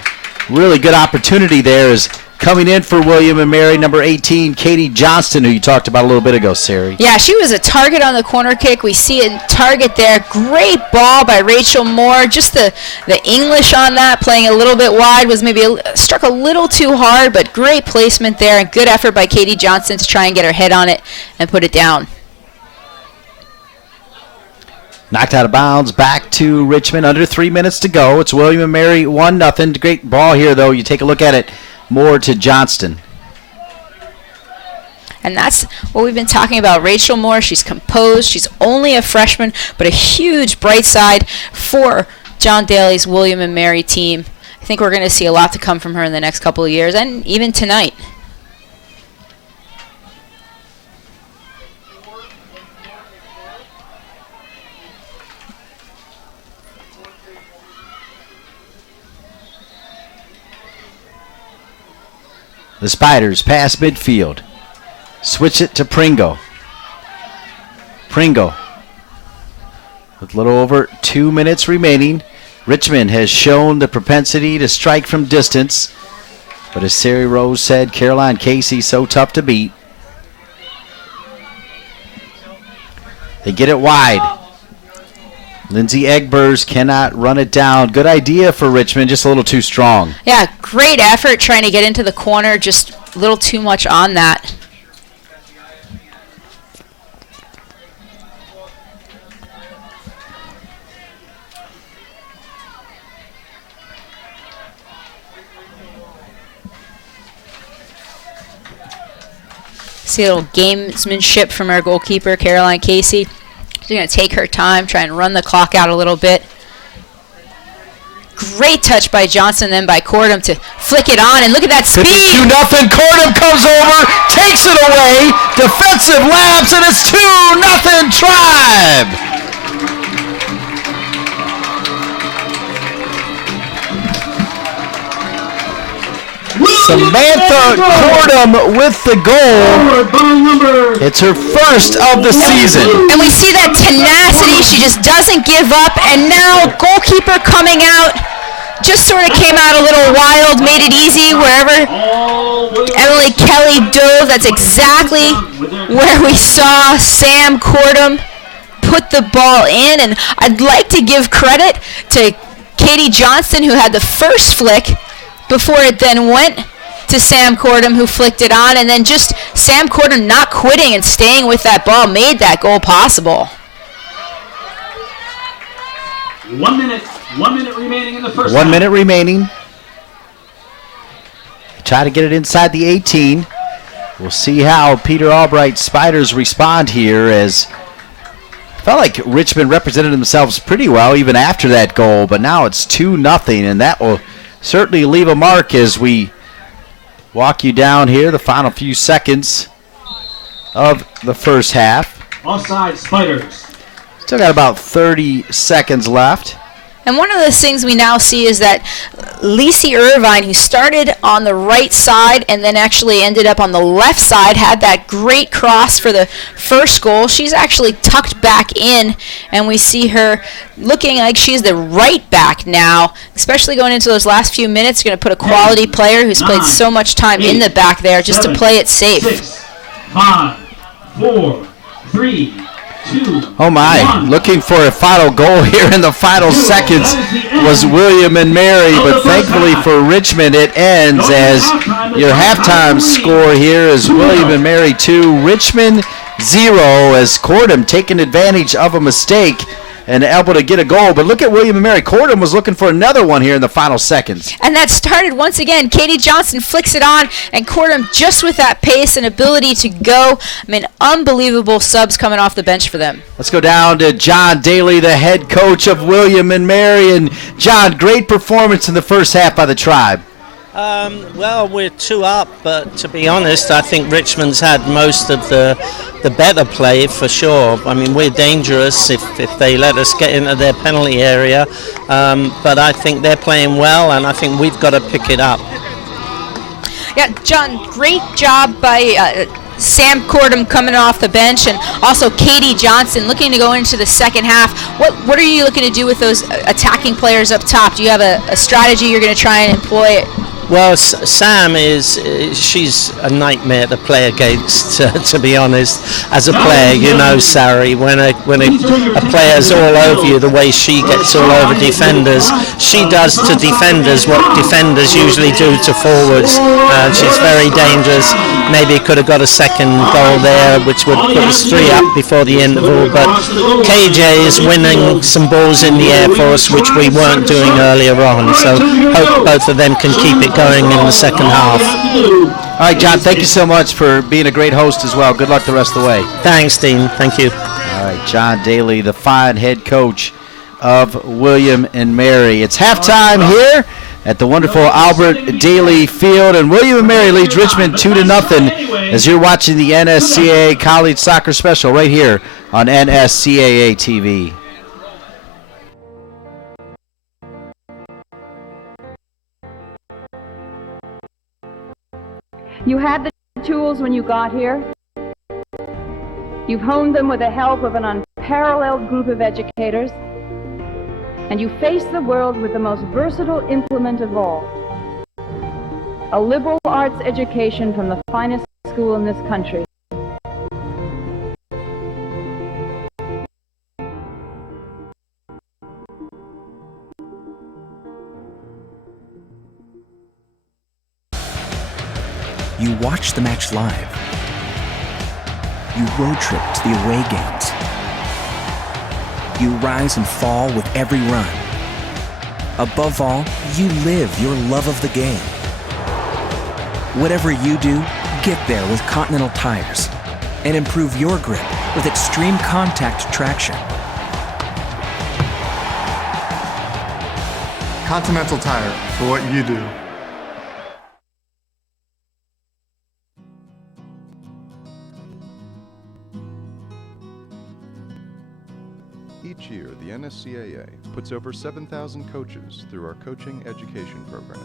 really good opportunity there is coming in for William and Mary, number 18, Katie Johnston, who you talked about a little bit ago, Sari. Yeah, she was a target on the corner kick. We see a target there. Great ball by Rachel Moore. Just the English on that, playing a little bit wide, was maybe struck a little too hard, but great placement there and good effort by Katie Johnston to try and get her head on it and put it down. Knocked out of bounds, back to Richmond, under 3 minutes to go. It's William and Mary, 1-0. Great ball here, though. You take a look at it. Moore to Johnston. And that's what we've been talking about. Rachel Moore, she's composed. She's only a freshman, but a huge bright side for John Daly's William and Mary team. I think we're going to see a lot to come from her in the next couple of years, and even tonight. The Spiders pass midfield. Switch it to Pringle. Pringle. With a little over 2 minutes remaining. Richmond has shown the propensity to strike from distance. But as Sari Rose said, Caroline Casey so tough to beat. They get it wide. Lindsay Egbers cannot run it down. Good idea for Richmond, just a little too strong. Yeah, great effort trying to get into the corner, just a little too much on that. See a little gamesmanship from our goalkeeper, Caroline Casey. She's going to take her time, try and run the clock out a little bit. Great touch by Johnson, then by Cordham to flick it on, and look at that speed. 2-0. Cordham comes over, takes it away. Defensive lapse, and it's 2-0 Tribe. Samantha Cordham with the goal. It's her first of the season. And we see that tenacity. She just doesn't give up. And now goalkeeper coming out. Just sort of came out a little wild, made it easy wherever Emily Kelly dove. That's exactly where we saw Sam Cordham put the ball in. And I'd like to give credit to Katie Johnston, who had the first flick, before it then went to Sam Cordham, who flicked it on, and then just Sam Cordham not quitting and staying with that ball made that goal possible. 1 minute remaining in the first 1 half. minute remaining. Try to get it inside the 18. We'll see how Peter Albright's Spiders respond here, as felt like Richmond represented themselves pretty well even after that goal, but now it's 2-0, and that will certainly leave a mark as we walk you down here the final few seconds of the first half. Offside, Spiders. Still got about 30 seconds left. And one of the things we now see is that Lacey Irvine, who started on the right side and then actually ended up on the left side, had that great cross for the first goal. She's actually tucked back in, and we see her looking like she's the right back now, especially going into those last few minutes. Going to put a quality player who's played so much time in the back there just to play it safe. 6, 5, 4, 3, 2. Oh my, looking for a final goal here in the final seconds was William and Mary, but thankfully for Richmond it ends as your halftime score here is William and Mary 2, Richmond 0, as Cordham taking advantage of a mistake and able to get a goal. But look at William and Mary. Cordham was looking for another one here in the final seconds. And that started once again. Katie Johnson flicks it on, and Cordham just with that pace and ability to go. I mean, unbelievable subs coming off the bench for them. Let's go down to John Daly, the head coach of William and Mary. And John, great performance in the first half by the Tribe. Well, we're 2 up, but to be honest, I think Richmond's had most of the better play for sure. I mean, we're dangerous if they let us get into their penalty area, but I think they're playing well, and I think we've got to pick it up. Yeah, John, great job by Sam Cordham coming off the bench, and also Katie Johnson looking to go into the second half. What are you looking to do with those attacking players up top? Do you have a strategy you're going to try and employ? Well, Sam she's a nightmare to play against, to be honest. As a player, you know, Sari, when a player's all over you, the way she gets all over defenders, she does to defenders what defenders usually do to forwards. She's very dangerous. Maybe could have got a second goal there, which would put us 3 up before the interval. But KJ is winning some balls in the air for us, which we weren't doing earlier on. So hope both of them can keep it going in the second half. All right, John, thank you so much for being a great host as well. Good luck the rest of the way. Thanks, Dean. Thank you. All right, John Daly, the fine head coach of William and Mary. It's halftime here at the wonderful Albert Daly Field, and William and Mary leads Richmond 2-0 as you're watching the NSCAA College Soccer Special right here on NSCAA TV. You had the tools when you got here. You've honed them with the help of an unparalleled group of educators. And you face the world with the most versatile implement of all, a liberal arts education from the finest school in this country. You watch the match live. You road trip to the away games. You rise and fall with every run. Above all, you live your love of the game. Whatever you do, get there with Continental Tires and improve your grip with extreme contact traction. Continental Tire, for what you do. Each year, the NSCAA puts over 7,000 coaches through our coaching education program.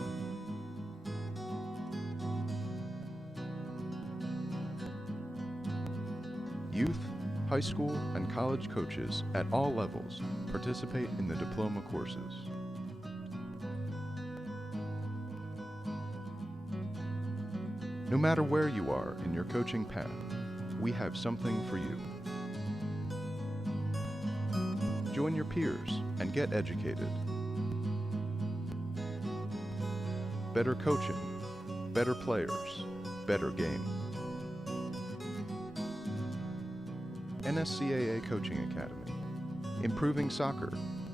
Youth, high school, and college coaches at all levels participate in the diploma courses. No matter where you are in your coaching path, we have something for you. Join your peers and get educated. better coaching, better players, better game. NSCAA Coaching Academy. Improving soccer,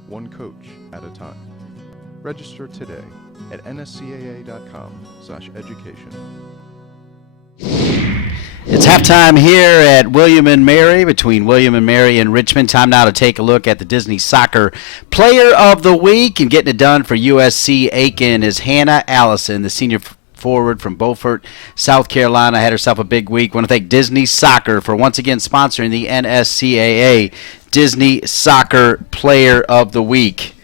one coach at a time. Register today at nscaa.com/education. It's halftime here at William and Mary, between William and Mary and Richmond. Time now to take a look at the Disney Soccer Player of the Week. And getting it done for USC Aiken is Hannah Allison, the senior forward from Beaufort, South Carolina. Had herself a big week. Want to thank Disney Soccer for once again sponsoring the NSCAA Disney Soccer Player of the Week.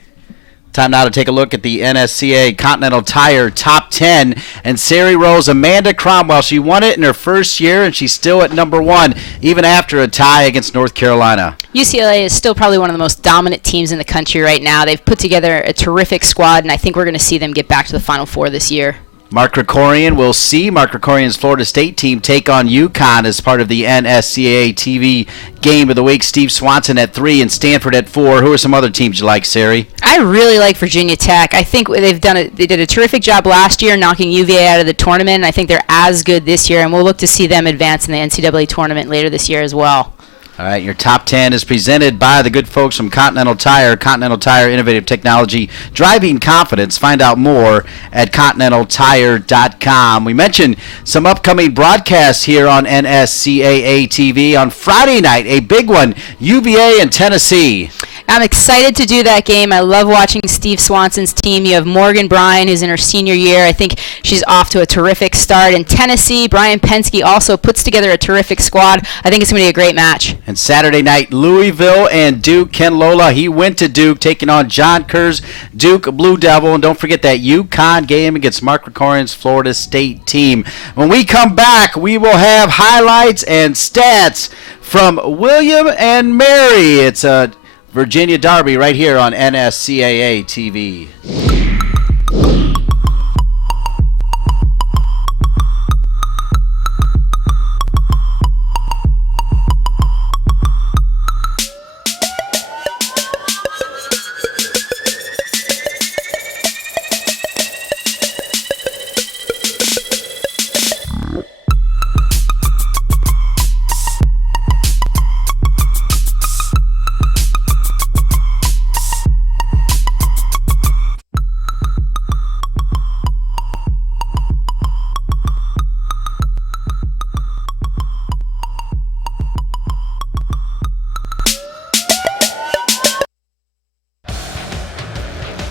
Time now to take a look at the NSCAA Continental Tire Top 10. And Sari Rose, Amanda Cromwell, she won it in her first year, and she's still at number 1, even after a tie against North Carolina. UCLA is still probably one of the most dominant teams in the country right now. They've put together a terrific squad, and I think we're going to see them get back to the Final Four this year. Mark Krikorian will see Mark Krikorian's Florida State team take on UConn as part of the NSCAA TV Game of the Week. Steve Swanson at 3 and Stanford at 4. Who are some other teams you like, Sari? I really like Virginia Tech. I think they did a terrific job last year knocking UVA out of the tournament, and I think they're as good this year, and we'll look to see them advance in the NCAA tournament later this year as well. All right, your top 10 is presented by the good folks from Continental Tire. Continental Tire, innovative technology, driving confidence. Find out more at continentaltire.com. We mentioned some upcoming broadcasts here on NSCAA TV. On Friday night, a big one, UVA and Tennessee. I'm excited to do that game. I love watching Steve Swanson's team. You have Morgan Bryan, who's in her senior year. I think she's off to a terrific start. In Tennessee, Brian Penske also puts together a terrific squad. I think it's going to be a great match. And Saturday night, Louisville and Duke. Ken Lola, he went to Duke, taking on John Kerr's Duke Blue Devil. And don't forget that UConn game against Mark Krikorian's Florida State team. When we come back, we will have highlights and stats from William and Mary. It's a Virginia Derby right here on NSCAA TV.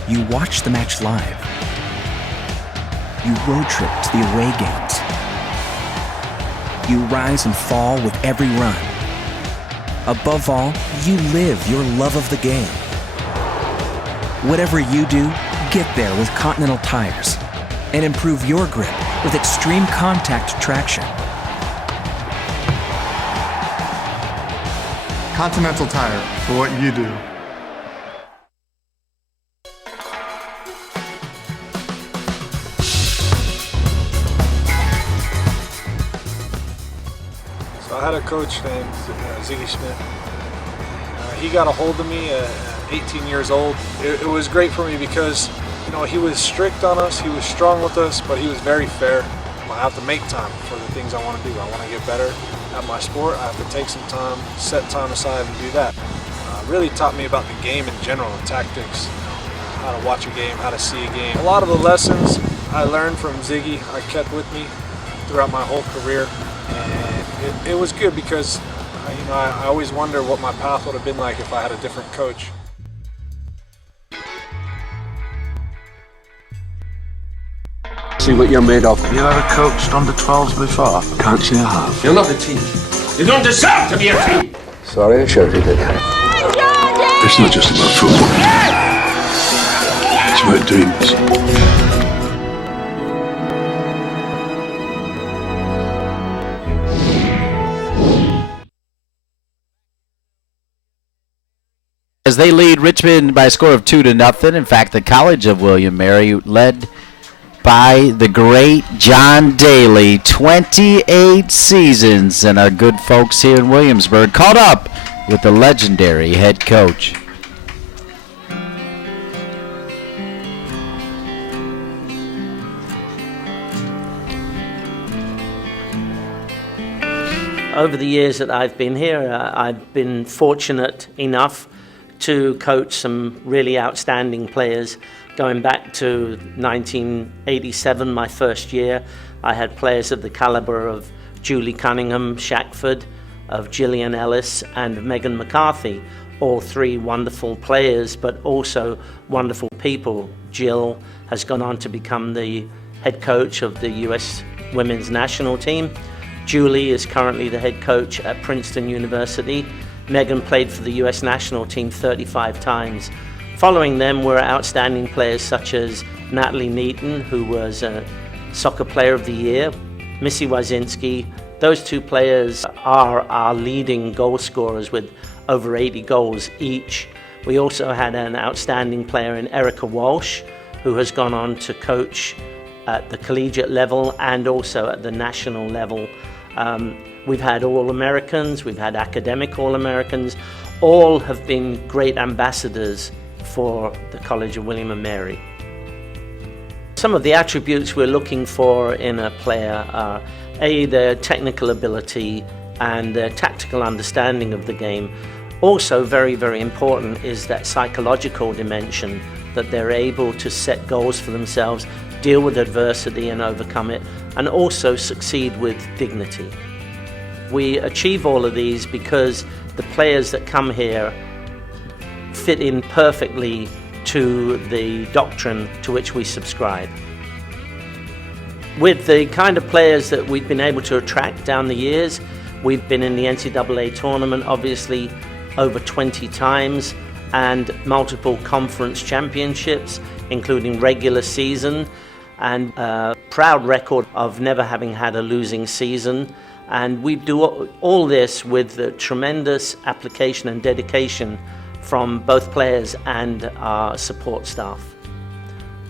You watch the match live. You road trip to the away games. You rise and fall with every run. Above all, you live your love of the game. Whatever you do, get there with Continental Tires and improve your grip with extreme contact traction. Continental Tire, for what you do. I had a coach named Ziggy Schmidt. He got a hold of me at 18 years old. It was great for me because, you know, he was strict on us, he was strong with us, but he was very fair. I have to make time for the things I want to do. I want to get better at my sport. I have to take some time, set time aside and do that. Really taught me about the game in general and tactics, how to watch a game, how to see a game. A lot of the lessons I learned from Ziggy I kept with me throughout my whole career. And it was good because I always wonder what my path would have been like if I had a different coach. See what you're made of. You ever coached under 12s before? Can't say I have. You're not a team. You don't deserve to be a team! Sorry, I shouted at you. It's not just about football. It's about dreams. As they lead Richmond by a score of 2-0. In fact, the College of William Mary led by the great John Daly, 28 seasons, and our good folks here in Williamsburg caught up with the legendary head coach. Over the years that I've been here, I've been fortunate enough to coach some really outstanding players. Going back to 1987, my first year, I had players of the caliber of Julie Cunningham, Shackford, of Gillian Ellis and Megan McCarthy, all three wonderful players, but also wonderful people. Jill has gone on to become the head coach of the US women's national team. Julie is currently the head coach at Princeton University. Megan played for the US national team 35 times. Following them were outstanding players such as Natalie Neaton, who was a Soccer Player of the Year, Missy Wazinski. Those two players are our leading goal scorers with over 80 goals each. We also had an outstanding player in Erica Walsh, who has gone on to coach at the collegiate level and also at the national level. We've had All-Americans, we've had academic All-Americans. All have been great ambassadors for the College of William and Mary. Some of the attributes we're looking for in a player are A, their technical ability and their tactical understanding of the game. Also very, very important is that psychological dimension, that they're able to set goals for themselves, deal with adversity and overcome it, and also succeed with dignity. We achieve all of these because the players that come here fit in perfectly to the doctrine to which we subscribe. With the kind of players that we've been able to attract down the years, we've been in the NCAA tournament obviously over 20 times and multiple conference championships, including regular season, and a proud record of never having had a losing season. And we do all this with the tremendous application and dedication from both players and our support staff.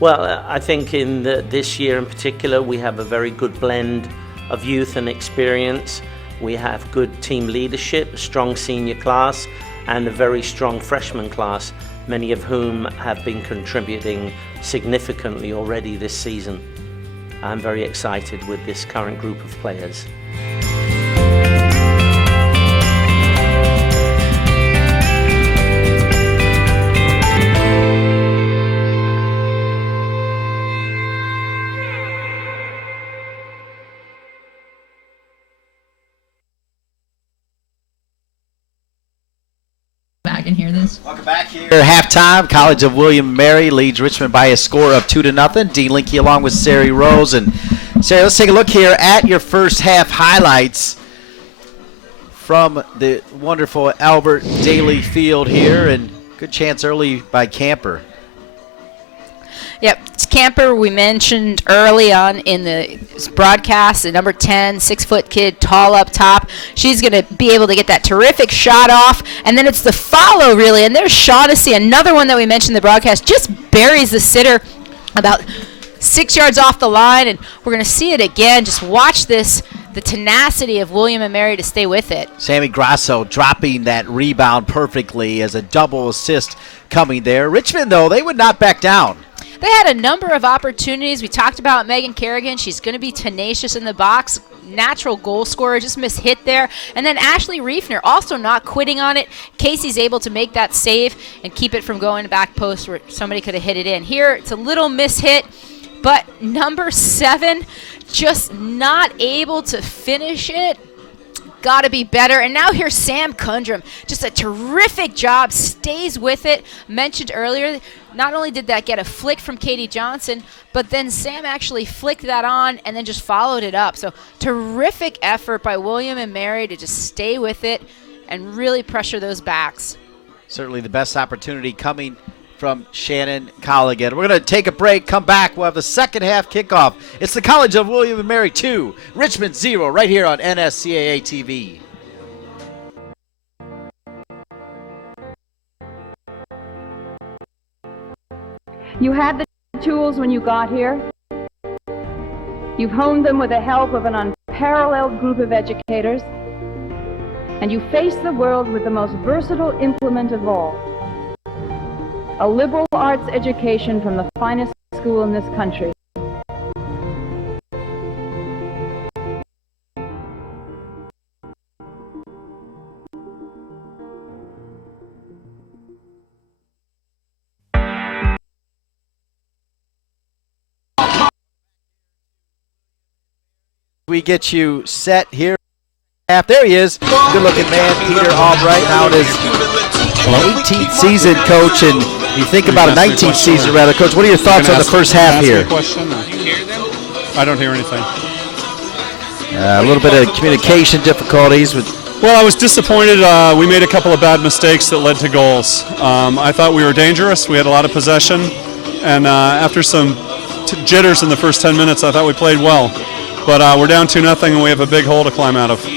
Well, I think in this year in particular, we have a very good blend of youth and experience. We have good team leadership, a strong senior class, and a very strong freshman class, many of whom have been contributing significantly already this season. I'm very excited with this current group of players. Back and hear this. Welcome back here. Halftime, College of William and Mary leads Richmond by a score of 2-0. Dean Linke along with Sari Rose. And Sari, let's take a look here at your first half highlights from the wonderful Albert Daly Field here, and good chance early by Camper. Yep, it's Camper we mentioned early on in the broadcast, the number 10, 6-foot kid, tall up top. She's going to be able to get that terrific shot off, and then it's the follow, really. And there's Shaughnessy, another one that we mentioned in the broadcast, just buries the sitter about 6 yards off the line, and we're going to see it again. Just watch this, the tenacity of William and Mary to stay with it. Sammy Grasso dropping that rebound perfectly as a double assist coming there. Richmond, though, they would not back down. They had a number of opportunities. We talked about Megan Kerrigan. She's going to be tenacious in the box. Natural goal scorer, just missed hit there. And then Ashley Riefner also not quitting on it. Casey's able to make that save and keep it from going back post where somebody could have hit it in. Here, it's a little miss-hit, but number 7 just not able to finish it. Got to be better. And now here's Sam Kundrum. Just a terrific job. Stays with it. Mentioned earlier, not only did that get a flick from Katie Johnson, but then Sam actually flicked that on and then just followed it up. So terrific effort by William and Mary to just stay with it and really pressure those backs. Certainly the best opportunity coming from Shannon Colligan. We're going to take a break, come back. We'll have the second half kickoff. It's the College of William and Mary 2, Richmond 0, right here on NSCAA TV. You had the tools when you got here. You've honed them with the help of an unparalleled group of educators. And you face the world with the most versatile implement of all. A liberal arts education from the finest school in this country. We get you set here. There he is. Good-looking man, Peter Albright. Now it is 18th season, Coach, and you think about a 19th season, rather, Coach. What are your thoughts on the first half here? I don't hear anything. A little bit of communication difficulties with. Well, I was disappointed. We made a couple of bad mistakes that led to goals. I thought we were dangerous. We had a lot of possession, and after some jitters in the first 10 minutes, I thought we played well. But we're down 2-0, and we have a big hole to climb out of. The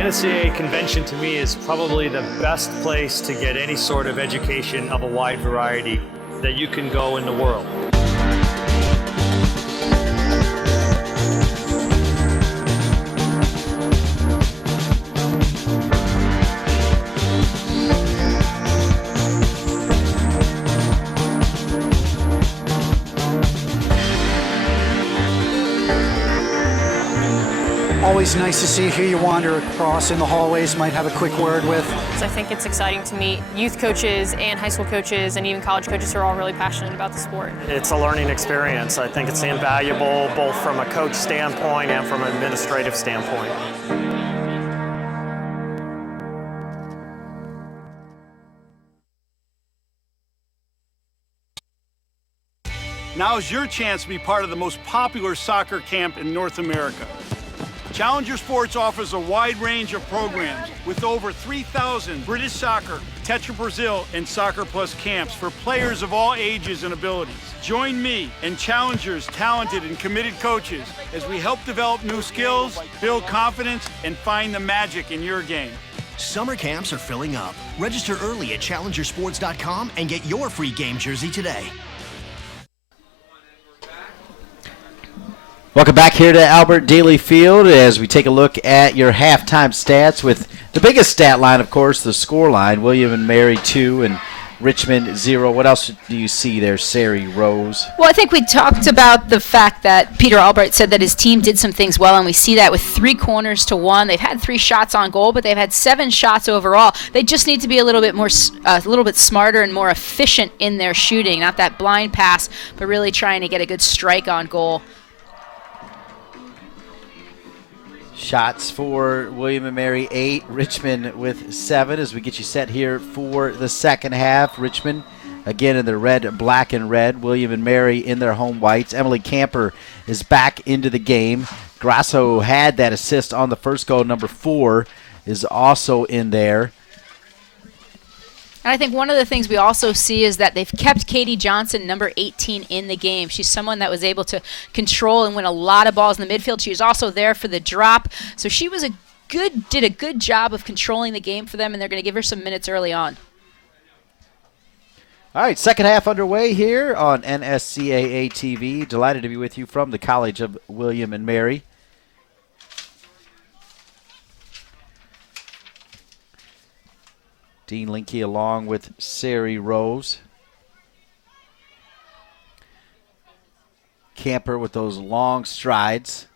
NCAA convention to me is probably the best place to get any sort of education of a wide variety that you can go in the world. Always nice to see who you wander across in the hallways, might have a quick word with. So I think it's exciting to meet youth coaches and high school coaches and even college coaches who are all really passionate about the sport. It's a learning experience. I think it's invaluable both from a coach standpoint and from an administrative standpoint. Now's your chance to be part of the most popular soccer camp in North America. Challenger Sports offers a wide range of programs with over 3,000 British soccer, Tetra Brazil, and Soccer Plus camps for players of all ages and abilities. Join me and Challenger's talented and committed coaches as we help develop new skills, build confidence, and find the magic in your game. Summer camps are filling up. Register early at challengersports.com and get your free game jersey today. Welcome back here to Albert Daly Field as we take a look at your halftime stats with the biggest stat line, of course, the score line. William and Mary 2 and Richmond 0. What else do you see there, Sari Rose? Well, I think we talked about the fact that Peter Albright said that his team did some things well, and we see that with 3 corners to 1. They've had 3 shots on goal, but they've had 7 shots overall. They just need to be a little bit smarter and more efficient in their shooting. Not that blind pass, but really trying to get a good strike on goal. Shots for William and Mary 8, Richmond with 7 as we get you set here for the second half. Richmond again in their red, black, and red. William and Mary in their home whites. Emily Camper is back into the game. Grasso had that assist on the first goal. Number 4 is also in there. And I think one of the things we also see is that they've kept Katie Johnson, number 18, in the game. She's someone that was able to control and win a lot of balls in the midfield. She was also there for the drop. So she was did a good job of controlling the game for them, and they're going to give her some minutes early on. All right, second half underway here on NSCAA TV. Delighted to be with you from the College of William and Mary. Dean Linke along with Sari Rose. Camper with those long strides.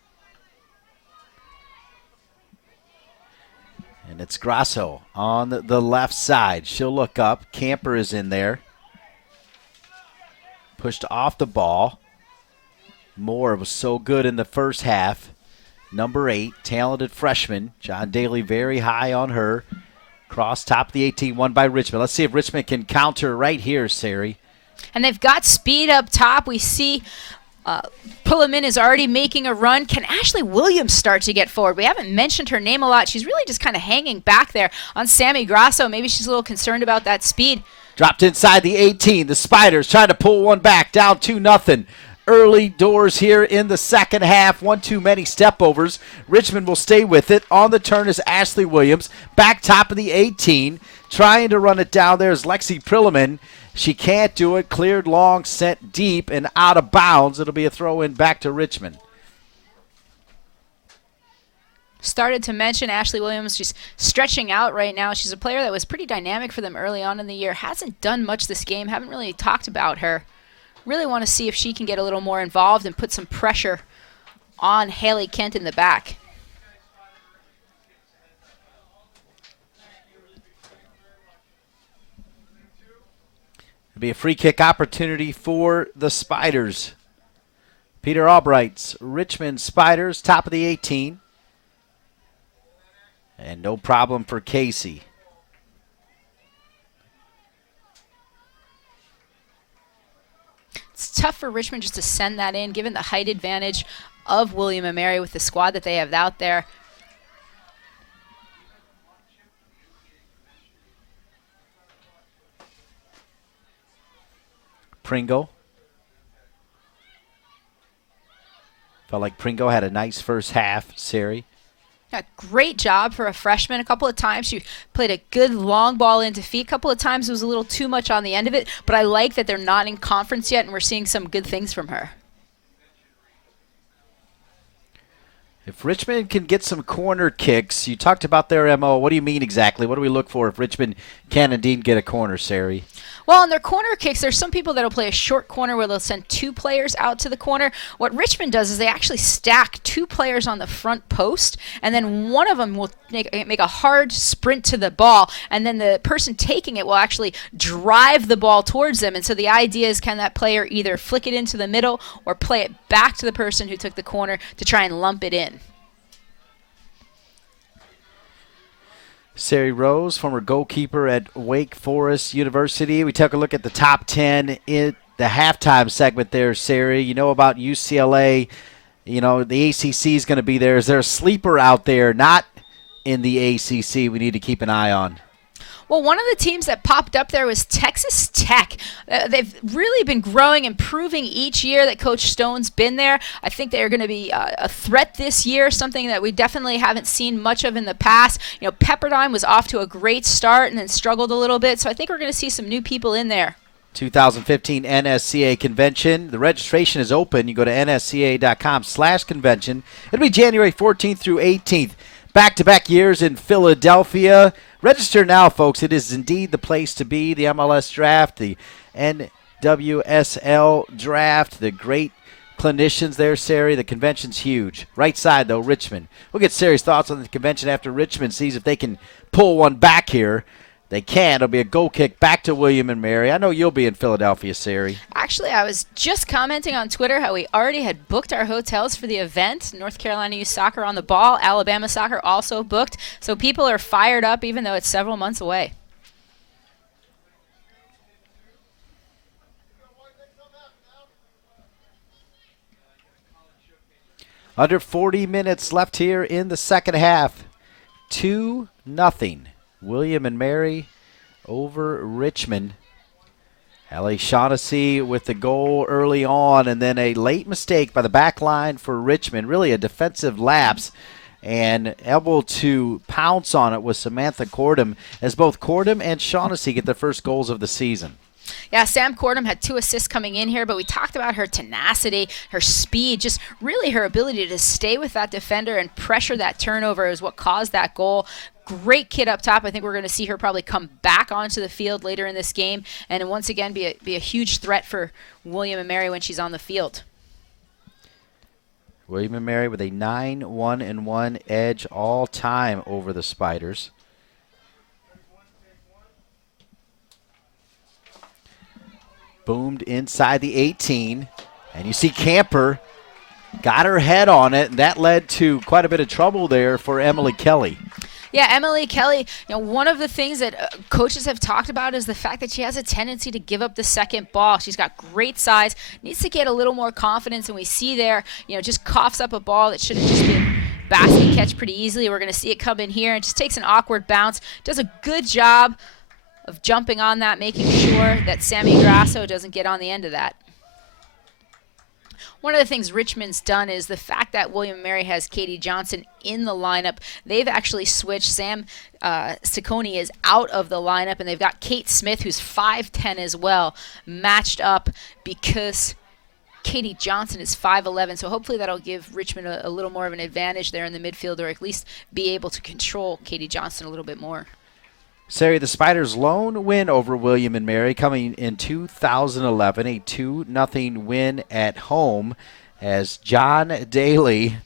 And it's Grasso on the left side. She'll look up. Camper is in there. Pushed off the ball. Moore was so good in the first half. Number 8, talented freshman. John Daly very high on her. Cross top of the 18, won by Richmond. Let's see if Richmond can counter right here, Sari. And they've got speed up top. We see Pulliman is already making a run. Can Ashley Williams start to get forward? We haven't mentioned her name a lot. She's really just kind of hanging back there on Sammy Grasso. Maybe she's a little concerned about that speed. Dropped inside the 18. The Spiders trying to pull one back, down 2-0. Early doors here in the second half. One too many stepovers. Richmond will stay with it. On the turn is Ashley Williams. Back top of the 18. Trying to run it down there is Lexi Prilliman. She can't do it. Cleared long, sent deep, and out of bounds. It'll be a throw-in back to Richmond. Started to mention Ashley Williams. She's stretching out right now. She's a player that was pretty dynamic for them early on in the year. Hasn't done much this game. Haven't really talked about her. Really want to see if she can get a little more involved and put some pressure on Haley Kent in the back. be a free kick opportunity for the Spiders. Peter Albright's Richmond Spiders, top of the 18. And no problem for Casey. It's tough for Richmond just to send that in, given the height advantage of William and Mary with the squad that they have out there. Pringle. Felt like Pringle had a nice first half, Sari. Yeah, great job for a freshman. A couple of times she played a good long ball into feet. A couple of times it was a little too much on the end of it, but I like that they're not in conference yet and we're seeing some good things from her. If Richmond can get some corner kicks, you talked about their MO. What do you mean exactly? What do we look for if Richmond can indeed get a corner, Sari? Well, on their corner kicks, there's some people that will play a short corner where they'll send 2 players out to the corner. What Richmond does is they actually stack 2 players on the front post, and then one of them will make a hard sprint to the ball, and then the person taking it will actually drive the ball towards them. And so the idea is, can that player either flick it into the middle or play it back to the person who took the corner to try and lump it in. Sari Rose, former goalkeeper at Wake Forest University. We took a look at the top 10 in the halftime segment there, Sari. You know about UCLA. You know, the ACC is going to be there. Is there a sleeper out there not in the ACC we need to keep an eye on? Well, one of the teams that popped up there was Texas Tech. They've really been growing, improving each year that Coach Stone's been there. I think they're going to be a threat this year, something that we definitely haven't seen much of in the past. You know, Pepperdine was off to a great start and then struggled a little bit, so I think we're going to see some new people in there. 2015 NSCA Convention. The registration is open. You go to nsca.com/convention. It'll be January 14th through 18th. Back-to-back years in Philadelphia. Register now, folks. It is indeed the place to be. The MLS draft, the NWSL draft, the great clinicians there, Sari. The convention's huge. Right side, though, Richmond. We'll get Sari's thoughts on the convention after Richmond sees if they can pull one back here. They can. It'll be a goal kick back to William and Mary. I know you'll be in Philadelphia, Sari. Actually, I was just commenting on Twitter how we already had booked our hotels for the event. North Carolina Youth Soccer on the ball. Alabama Soccer also booked. So people are fired up even though it's several months away. Under 40 minutes left here in the second half. 2-0. William and Mary over Richmond. Ellie Shaughnessy with the goal early on, and then a late mistake by the back line for Richmond. Really a defensive lapse, and able to pounce on it was Samantha Cordham, as both Cordham and Shaughnessy get their first goals of the season. Yeah, Sam Cordham had 2 assists coming in here, but we talked about her tenacity, her speed, just really her ability to stay with that defender and pressure that turnover is what caused that goal. Great kid up top. I think we're going to see her probably come back onto the field later in this game and once again be a huge threat for William and Mary when she's on the field. William and Mary with a 9-1-1 edge all time over the Spiders. Boomed inside the 18, and you see Camper got her head on it, and that led to quite a bit of trouble there for Emily Kelly. Yeah, Emily Kelly, you know, one of the things that coaches have talked about is the fact that she has a tendency to give up the second ball. She's got great size, needs to get a little more confidence, and we see there, you know, just coughs up a ball that should have just been basket catch pretty easily. We're going to see it come in here and just takes an awkward bounce. Does a good job of jumping on that, making sure that Sammy Grasso doesn't get on the end of that. One of the things Richmond's done is the fact that William & Mary has Katie Johnson in the lineup. They've actually switched. Sam Ciccone is out of the lineup, and they've got Kate Smith, who's 5'10" as well, matched up because Katie Johnson is 5'11", so hopefully that'll give Richmond a little more of an advantage there in the midfield, or at least be able to control Katie Johnson a little bit more. Sari, the Spiders' lone win over William and Mary coming in 2011, a 2-0 win at home as John Daly,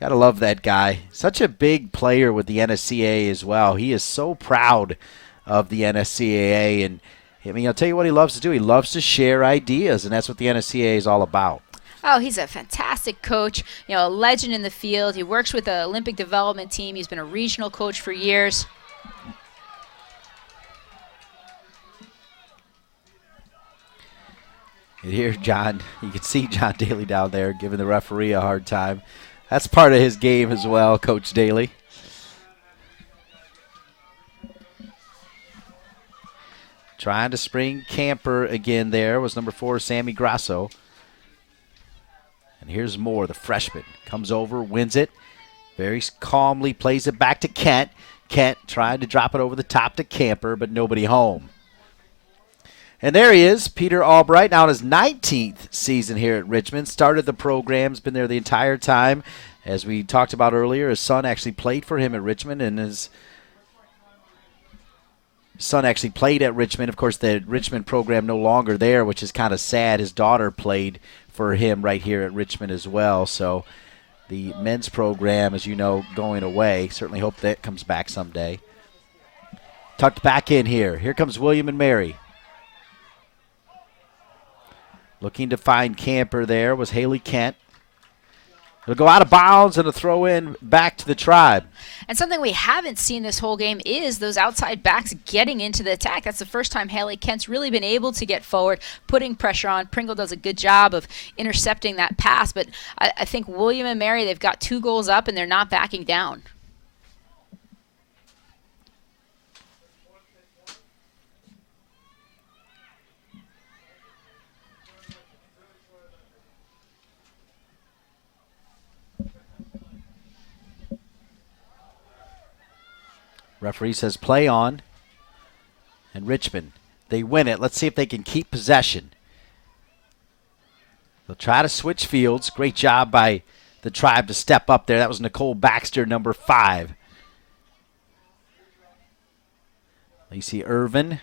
gotta love that guy, such a big player with the NSCAA as well. He is so proud of the NSCAA, and I mean, I'll tell you what he loves to do. He loves to share ideas, and that's what the NSCAA is all about. Oh, he's a fantastic coach, a legend in the field. He works with the Olympic development team. He's been a regional coach for years. And here, John, you can see John Daly down there giving the referee a hard time. That's part of his game as well, Coach Daly. Trying to spring camper again there was number 4, Sammy Grasso. And here's Moore, the freshman. Comes over, wins it. Very calmly plays it back to Kent. Kent trying to drop it over the top to Camper, but nobody home. And there he is, Peter Albright, now in his 19th season here at Richmond. Started the program, has been there the entire time. As we talked about earlier, his son actually played for him at Richmond, and his son actually played at Richmond. Of course, the Richmond program no longer there, which is kind of sad. His daughter played for him right here at Richmond as well. So the men's program, as you know, going away. Certainly hope that comes back someday. Tucked back in here. Here comes William and Mary. Looking to find Camper there was Haley Kent. It'll go out of bounds and a throw in back to the Tribe. And something we haven't seen this whole game is those outside backs getting into the attack. That's the first time Haley Kent's really been able to get forward, putting pressure on. Pringle does a good job of intercepting that pass, but I think William and Mary, they've got 2 goals up and they're not backing down. Referee says play on. And Richmond, they win it. Let's see if they can keep possession. They'll try to switch fields. Great job by the Tribe to step up there. That was Nicole Baxter, number 5. Lacey Irvin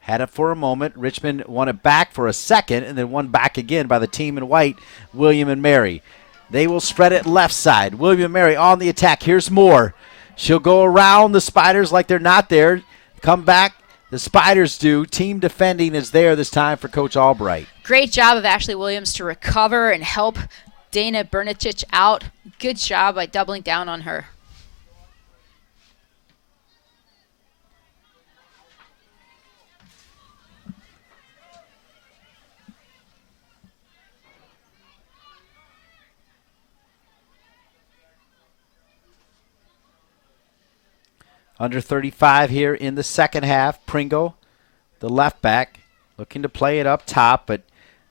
had it for a moment. Richmond won it back for a second and then won back again by the team in white, William and Mary. They will spread it left side. William and Mary on the attack. Here's Moore. She'll go around the Spiders like they're not there. Come back. The Spiders do. Team defending is there this time for Coach Albright. Great job of Ashley Williams to recover and help Dana Bernicic out. Good job by doubling down on her. Under 35 here in the second half. Pringle, the left back, looking to play it up top, but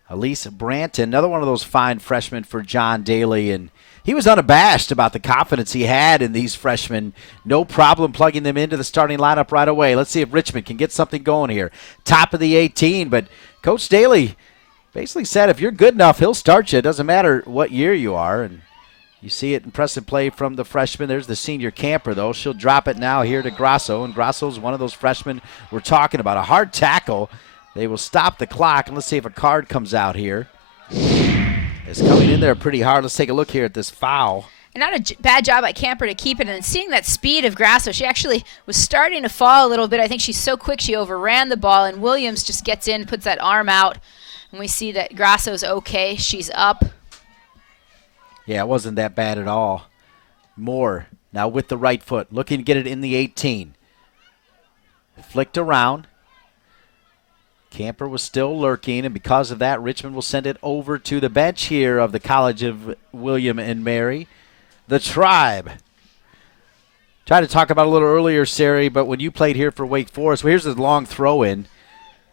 Elise Branton, another one of those fine freshmen for John Daly, and he was unabashed about the confidence he had in these freshmen. No problem plugging them into the starting lineup right away. Let's see if Richmond can get something going here. Top of the 18, but Coach Daly basically said if you're good enough, he'll start you. It doesn't matter what year you are, and you see it, impressive play from the freshman. There's the senior Camper, though. She'll drop it now here to Grasso, and Grasso's one of those freshmen we're talking about. A hard tackle. They will stop the clock, and let's see if a card comes out here. It's coming in there pretty hard. Let's take a look here at this foul. And not a bad job by Camper to keep it. And seeing that speed of Grasso, she actually was starting to fall a little bit. I think she's so quick she overran the ball, and Williams just gets in, puts that arm out, and we see that Grasso's okay. She's up. Yeah, it wasn't that bad at all. Moore now with the right foot, looking to get it in the 18. Flicked around. Camper was still lurking, and because of that, Richmond will send it over to the bench here of the College of William and Mary. The Tribe. Tried to talk about it a little earlier, Sari, but when you played here for Wake Forest, well, here's the long throw-in.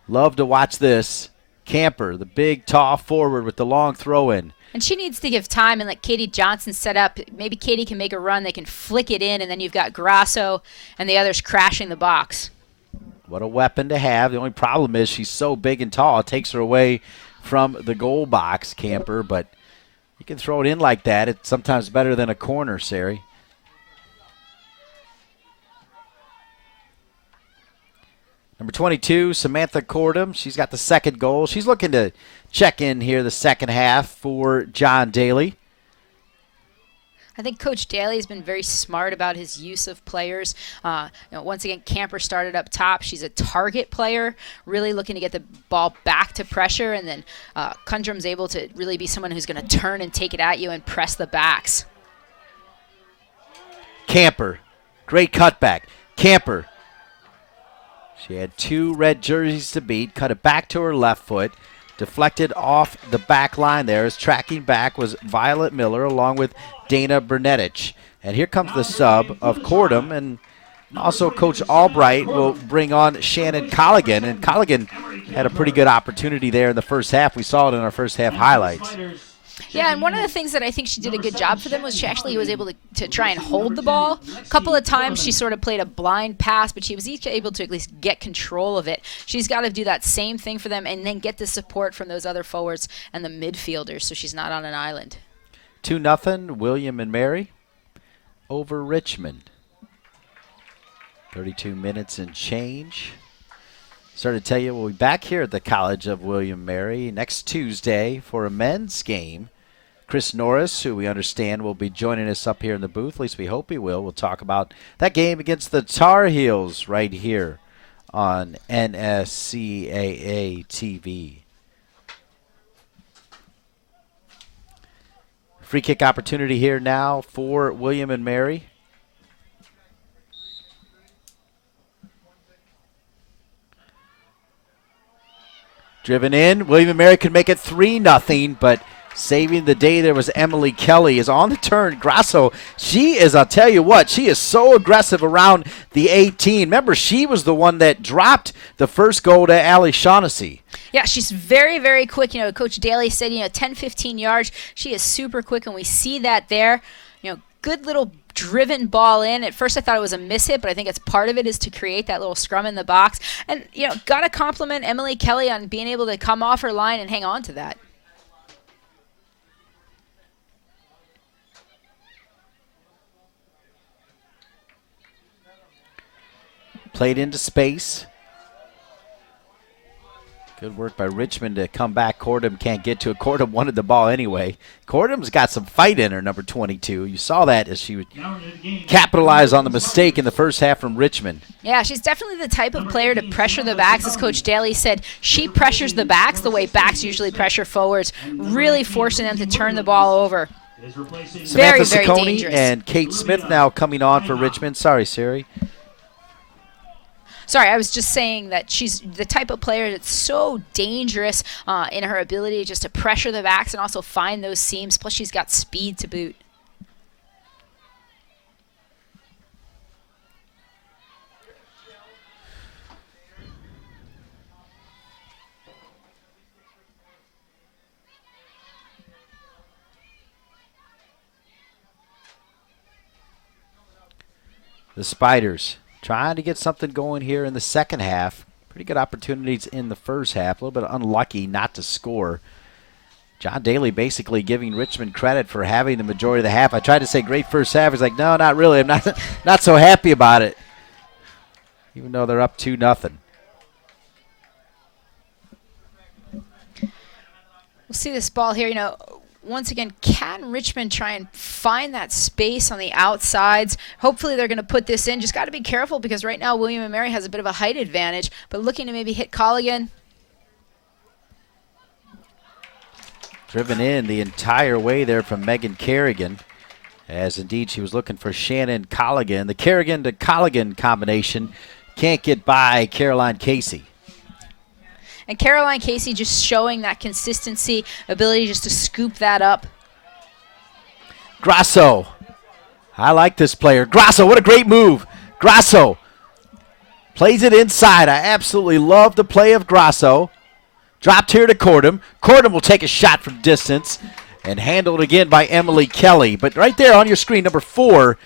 Love to watch this. Camper, the big, tall forward with the long throw-in. And she needs to give time and let Katie Johnson set up. Maybe Katie can make a run. They can flick it in, and then you've got Grasso and the others crashing the box. What a weapon to have. The only problem is she's so big and tall. It takes her away from the goal box, Camper. But you can throw it in like that. It's sometimes better than a corner, Sari. Number 22, Samantha Cordum. She's got the second goal. She's looking to check in here the second half for John Daly. I think Coach Daly has been very smart about his use of players. Once again, Camper started up top. She's a target player, really looking to get the ball back to pressure, and then Kundrum's able to really be someone who's going to turn and take it at you and press the backs. Camper, great cutback. Camper, she had 2 red jerseys to beat, cut it back to her left foot, deflected off the back line there. As tracking back was Violet Miller along with Dana Bernetich. And here comes the sub of Cordum, and also Coach Albright will bring on Shannon Colligan. And Colligan had a pretty good opportunity there in the first half. We saw it in our first half highlights. Yeah, and one of the things that I think she did a good job for them was she actually was able to try and hold the ball. A couple of times she sort of played a blind pass, but she was each able to at least get control of it. She's got to do that same thing for them and then get the support from those other forwards and the midfielders so she's not on an island. 2-0, William and Mary over Richmond. 32 minutes and change. Started to tell you, we'll be back here at the College of William and Mary next Tuesday for a men's game. Chris Norris, who we understand will be joining us up here in the booth, at least we hope he will. We'll talk about that game against the Tar Heels right here on NSCAA TV. Free kick opportunity here now for William and Mary. Driven in. William and Mary could make it 3-0, but saving the day there was Emily Kelly is on the turn. Grasso, she is, I'll tell you what, she is so aggressive around the 18. Remember, she was the one that dropped the first goal to Allie Shaughnessy. Yeah, she's very, very quick. Coach Daly said, 10, 15 yards. She is super quick, and we see that there. Good little driven ball in. At first I thought it was a miss hit, but I think it's part of it is to create that little scrum in the box. And, got to compliment Emily Kelly on being able to come off her line and hang on to that. Played into space. Good work by Richmond to come back. Cordum can't get to it. Cordum wanted the ball anyway. Cordum's got some fight in her, number 22. You saw that as she would capitalize on the mistake in the first half from Richmond. Yeah, she's definitely the type of player to pressure the backs. As Coach Daly said, she pressures the backs the way backs usually pressure forwards, really forcing them to turn the ball over. Samantha Very, very Ciccone dangerous. and Kate Smith now coming on for Richmond. Sorry, Siri. Sorry, I was just saying that she's the type of player that's so dangerous in her ability just to pressure the backs and also find those seams. Plus, she's got speed to boot. The Spiders trying to get something going here in the second half. Pretty good opportunities in the first half. A little bit unlucky not to score. John Daly basically giving Richmond credit for having the majority of the half. I tried to say great first half. He's like, no, not really. I'm not so happy about it. Even though they're up 2-0. We'll see this ball here, once again, can Richmond try and find that space on the outsides? Hopefully they're going to put this in. Just got to be careful because right now William and Mary has a bit of a height advantage, but looking to maybe hit Colligan. Driven in the entire way there from Megan Kerrigan, as indeed she was looking for Shannon Colligan. The Kerrigan to Colligan combination can't get by Caroline Casey. And Caroline Casey just showing that consistency, ability just to scoop that up. Grasso. I like this player. Grasso, what a great move. Grasso plays it inside. I absolutely love the play of Grasso. Dropped here to Cordum. Cordum will take a shot from distance and handled again by Emily Kelly. But right there on your screen, number 4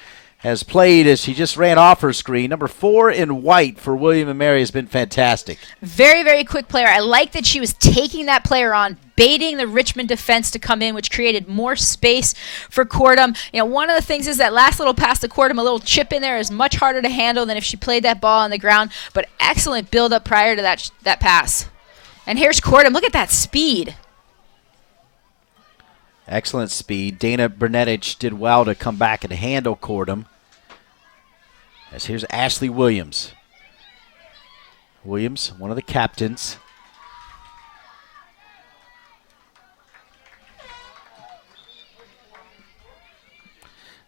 has played as she just ran off her screen. Number 4 in white for William and Mary has been fantastic. Very, very quick player. I like that she was taking that player on, baiting the Richmond defense to come in, which created more space for Cordum. One of the things is that last little pass to Cordum, a little chip in there is much harder to handle than if she played that ball on the ground, but excellent build-up prior to that pass. And here's Cordum. Look at that speed. Excellent speed. Dana Bernetich did well to come back and handle court him. As here's Ashley Williams. Williams, one of the captains.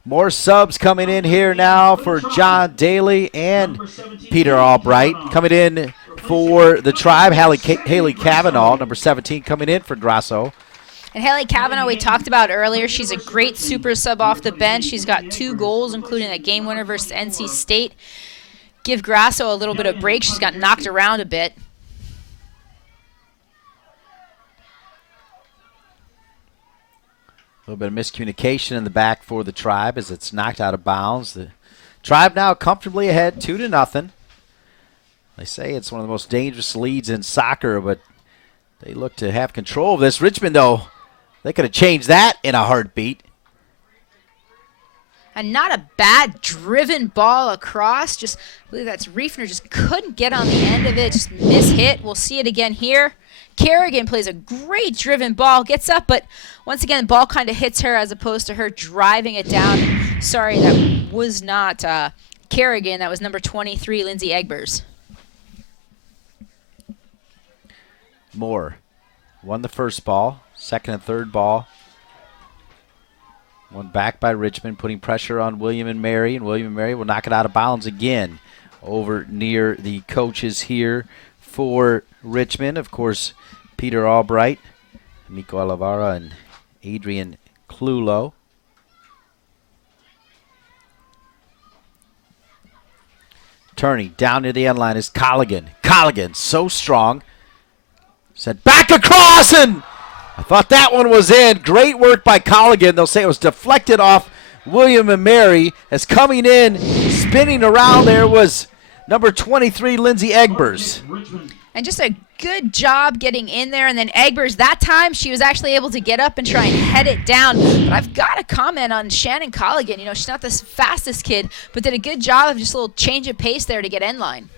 More subs coming in here now for John Daly and Peter Albright. Coming in for the Tribe, Haley Cavanaugh, number 17, coming in for Grasso. And Haley Cavanaugh, we talked about earlier, she's a great super sub off the bench. She's got 2 goals, including a game winner versus NC State. Give Grasso a little bit of break. She's got knocked around a bit. A little bit of miscommunication in the back for the Tribe as it's knocked out of bounds. The Tribe now comfortably ahead, 2-0. They say it's one of the most dangerous leads in soccer, but they look to have control of this. Richmond, though, they could have changed that in a heartbeat. And not a bad driven ball across. Just, I believe that's Riefner, just couldn't get on the end of it. Just mishit. We'll see it again here. Kerrigan plays a great driven ball, gets up, but once again, the ball kind of hits her as opposed to her driving it down. Sorry, that was not Kerrigan. That was number 23, Lindsay Egbers. Moore won the first ball, second and third ball. One back by Richmond, putting pressure on William and Mary, and William and Mary will knock it out of bounds again over near the coaches here for Richmond. Of course, Peter Albright, Miko Alavara, and Adrian Clulo. Turning down near the end line is Colligan. Colligan, so strong. Said back across, and I thought that one was in. Great work by Colligan. They'll say it was deflected off William and Mary. As coming in, spinning around there was number 23, Lindsay Egbers. And just a good job getting in there. And then Egbers, that time, she was actually able to get up and try and head it down. But I've got to comment on Shannon Colligan. You know, she's not the fastest kid, but did a good job of just a little change of pace there to get end line.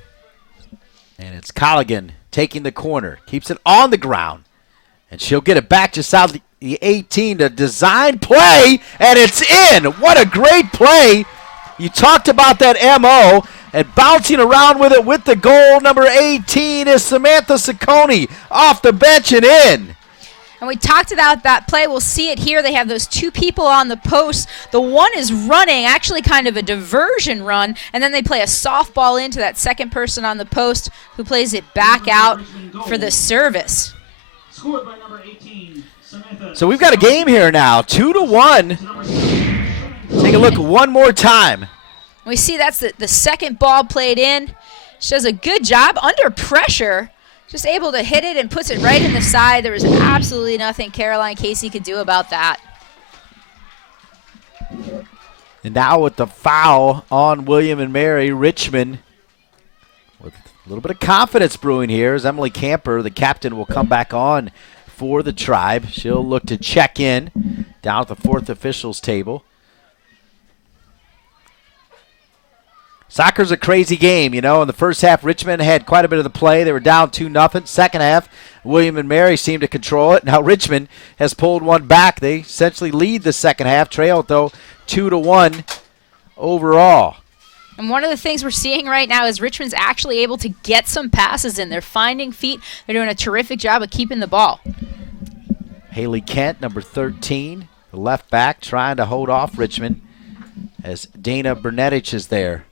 And it's Colligan taking the corner. Keeps it on the ground. And she'll get it back just out the 18 to design play, and it's in. What a great play. You talked about that MO, and bouncing around with it with the goal. Number 18 is Samantha Ciccone off the bench and in. And we talked about that play. We'll see it here. They have those 2 people on the post. The one is running, actually kind of a diversion run, and then they play a softball into that second person on the post who plays it back out for the service. Scored by number 18, Samantha. So we've got a game here now, 2-1. Take a look one more time. We see that's the second ball played in. She does a good job under pressure. Just able to hit it and puts it right in the side. There was absolutely nothing Caroline Casey could do about that. And now with the foul on William and Mary, Richmond with a little bit of confidence brewing here as Emily Camper, the captain, will come back on for the Tribe. She'll look to check in down at the 4th officials table. Soccer's a crazy game, you know. In the first half, Richmond had quite a bit of the play. They were down 2-0. Second half, William and Mary seemed to control it. Now Richmond has pulled one back. They essentially lead the second half, trail it, though, 2-1 overall. And one of the things we're seeing right now is Richmond's actually able to get some passes in. They're finding feet. They're doing a terrific job of keeping the ball. Haley Kent, number 13, the left back, trying to hold off Richmond as Dana Bernetich is there.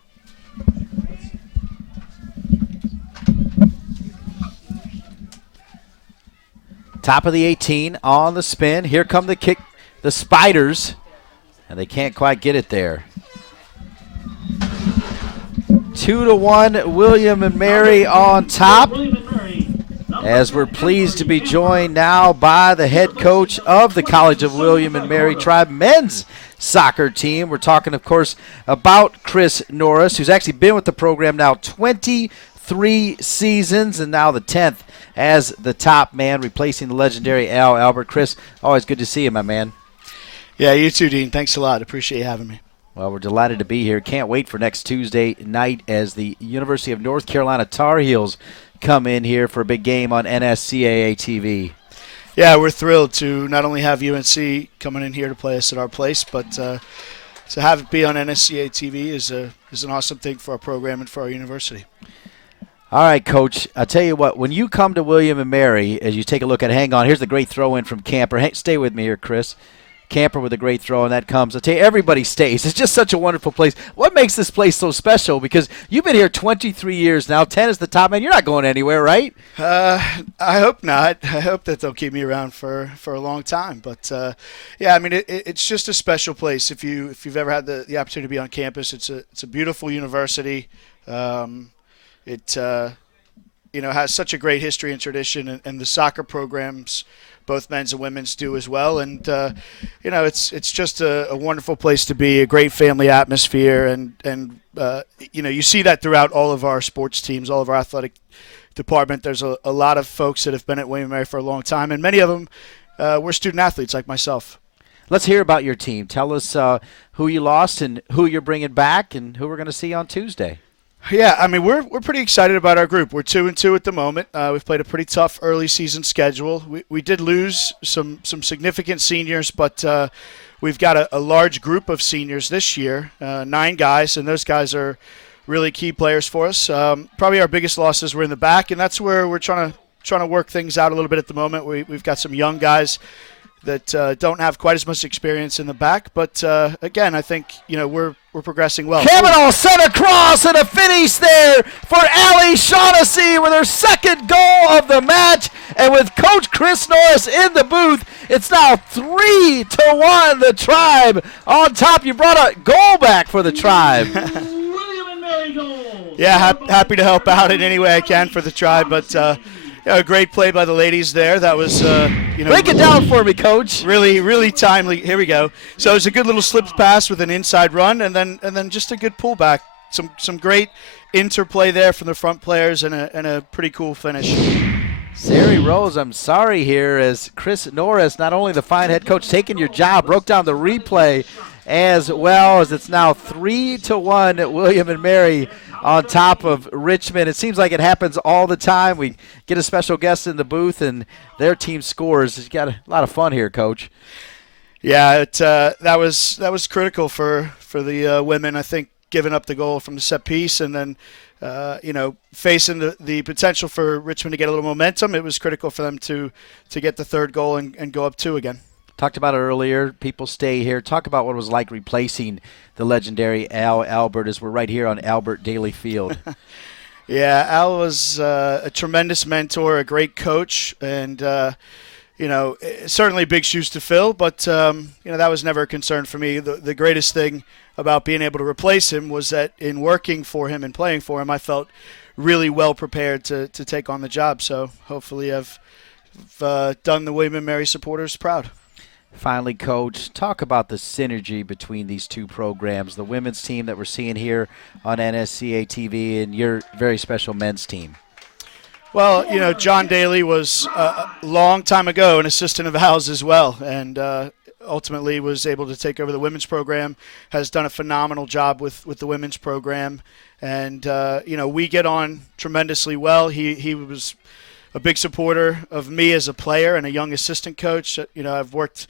Top of the 18 on the spin. Here come the kick, the Spiders, and they can't quite get it there. 2-1, William and Mary on top, as we're pleased to be joined now by the head coach of the College of William and Mary Tribe men's soccer team. We're talking, of course, about Chris Norris, who's actually been with the program now 23 seasons and now the 10th as the top man, replacing the legendary Al Albert. Chris, always good to see you, my man. Yeah, you too, Dean. Thanks a lot. Appreciate you having me. Well, we're delighted to be here. Can't wait for next Tuesday night as the University of North Carolina Tar Heels come in here for a big game on NSCAA TV. Yeah, we're thrilled to not only have UNC coming in here to play us at our place, but to have it be on NSCA TV is an awesome thing for our program and for our university. All right, Coach, I'll tell you what, when you come to William and Mary, as you take a look at, hang on, here's the great throw-in from Camper. Stay with me here, Chris. Camper with a great throw, and that comes. I'll tell you, everybody stays. It's just such a wonderful place. What makes this place so special? Because you've been here 23 years now. 10 is the top man. You're not going anywhere, right? I hope not. I hope that they'll keep me around for a long time. But, yeah, I mean, it's just a special place. If you've ever had the opportunity to be on campus, it's a beautiful university. It has such a great history and tradition, and the soccer programs, both men's and women's, do as well. And it's just a wonderful place to be, a great family atmosphere, and you see that throughout all of our sports teams, all of our athletic department. There's a lot of folks that have been at William & Mary for a long time, and many of them were student athletes like myself. Let's hear about your team. Tell us who you lost and who you're bringing back and who we're going to see on Tuesday. Yeah, I mean, we're pretty excited about our group. We're 2-2 at the moment. We've played a pretty tough early season schedule. We did lose some significant seniors, but we've got a large group of seniors this year, 9 guys, and those guys are really key players for us. Probably our biggest losses were in the back, and that's where we're trying to work things out a little bit at the moment. We've got some young guys that don't have quite as much experience in the back, but again, I think we're progressing well. Kavanaugh sent across and a finish there for Allie Shaughnessy with her second goal of the match, and with Coach Chris Norris in the booth, it's now 3-1. The Tribe on top. You brought a goal back for the Tribe. Yeah, happy to help out in any way I can for the Tribe, but. A great play by the ladies there. That was, break it down for me, Coach. Really, really timely. Here we go. So it was a good little slip pass with an inside run, and then just a good pullback. Some great interplay there from the front players, and a pretty cool finish. Sari Rose, I'm sorry here, as Chris Norris, not only the fine head coach taking your job, broke down the replay as well, as it's now 3-1 at William and Mary on top of Richmond. It seems like it happens all the time. We get a special guest in the booth, and their team scores. It's got a lot of fun here, Coach. Yeah, that was critical for the women. I think giving up the goal from the set piece, and then facing the potential for Richmond to get a little momentum, it was critical for them to get the third goal and go up 2 again. Talked about it earlier. People stay here. Talk about what it was like replacing the legendary Al Albert, as we're right here on Albert Daly Field. Yeah, Al was a tremendous mentor, a great coach, and certainly big shoes to fill. But that was never a concern for me. The greatest thing about being able to replace him was that in working for him and playing for him, I felt really well prepared to take on the job. So hopefully I've done the William & Mary supporters proud. Finally, Coach, talk about the synergy between these two programs, the women's team that we're seeing here on NSCA TV and your very special men's team. Well, John Daly was a long time ago an assistant of Al's as well, and ultimately was able to take over the women's program, has done a phenomenal job with the women's program, and, we get on tremendously well. He was a big supporter of me as a player and a young assistant coach. I've worked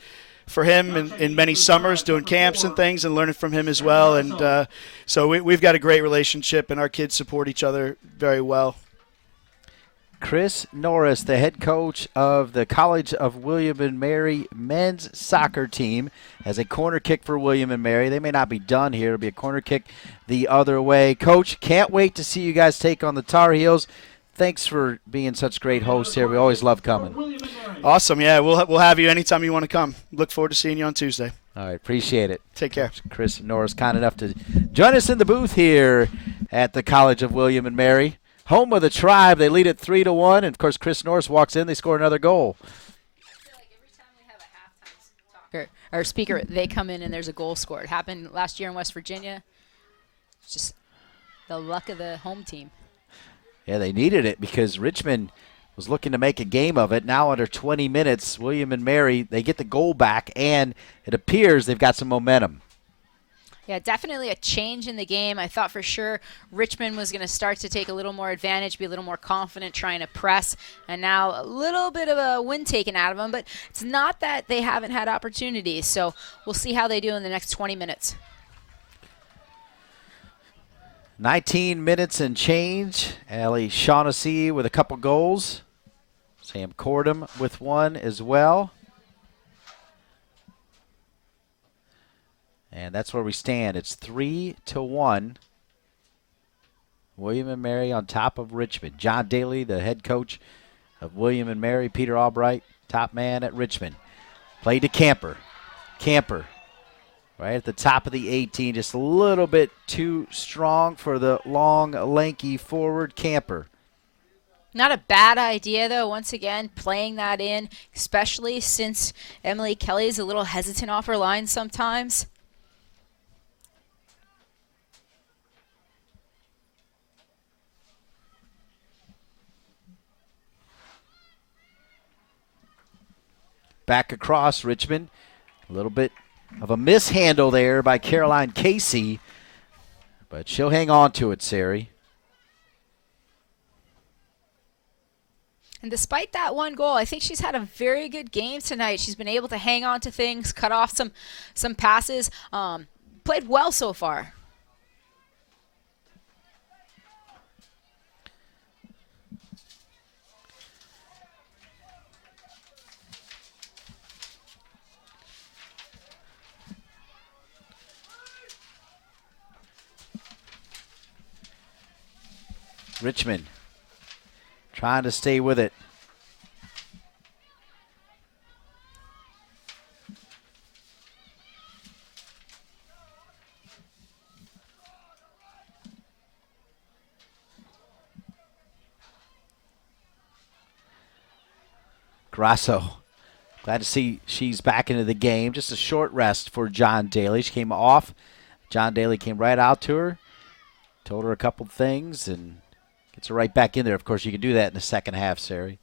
for him in many summers doing camps and things and learning from him as well. And so we've got a great relationship, and our kids support each other very well. Chris Norris, the head coach of the College of William and Mary men's soccer team, has a corner kick for William and Mary. They may not be done here. It'll be a corner kick the other way. Coach, can't wait to see you guys take on the Tar Heels. Thanks for being such great hosts here. We always love coming. Awesome. Yeah, we'll have you anytime you want to come. Look forward to seeing you on Tuesday. All right, appreciate it. Take care. Chris Norris, kind enough to join us in the booth here at the College of William and Mary. Home of the Tribe. They lead it 3-1, and of course Chris Norris walks in. They score another goal. Our speaker, they come in and there's a goal scored. It happened last year in West Virginia. It's just the luck of the home team. Yeah, they needed it because Richmond was looking to make a game of it. Now under 20 minutes, William and Mary, they get the goal back, and it appears they've got some momentum. Yeah, definitely a change in the game. I thought for sure Richmond was going to start to take a little more advantage, be a little more confident trying to press, and now a little bit of a wind taken out of them, but it's not that they haven't had opportunities, so we'll see how they do in the next 20 minutes. 19 minutes and change. Allie Shaughnessy with a couple goals. Sam Cordham with one as well. And that's where we stand. It's 3-1. William and Mary on top of Richmond. John Daly, the head coach of William and Mary. Peter Albright, top man at Richmond. Played to Camper. Camper, right at the top of the 18, just a little bit too strong for the long, lanky forward Camper. Not a bad idea, though, once again, playing that in, especially since Emily Kelly is a little hesitant off her line sometimes. Back across Richmond. A little bit of a mishandle there by Caroline Casey, but she'll hang on to it, Sari. And despite that one goal, I think she's had a very good game tonight. She's been able to hang on to things, cut off some passes, played well so far. Richmond trying to stay with it. Grasso, glad to see she's back into the game. Just a short rest for John Daly. She came off. John Daly came right out to her, told her a couple things, and gets her right back in there. Of course, you can do that in the second half, Sari.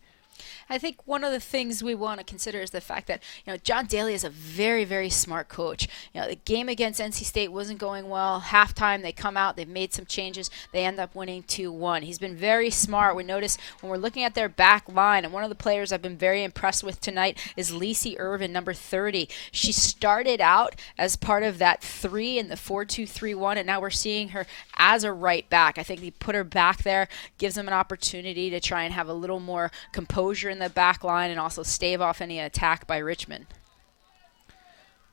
I think one of the things we want to consider is the fact that, John Daly is a very, very smart coach. The game against NC State wasn't going well. Halftime, they come out, they've made some changes. They end up winning 2-1. He's been very smart. We notice when we're looking at their back line, and one of the players I've been very impressed with tonight is Lacey Irvin, number 30. She started out as part of that 3 in the 4-2-3-1, and now we're seeing her as a right back. I think they put her back there, gives them an opportunity to try and have a little more composure in the back line and also stave off any attack by Richmond.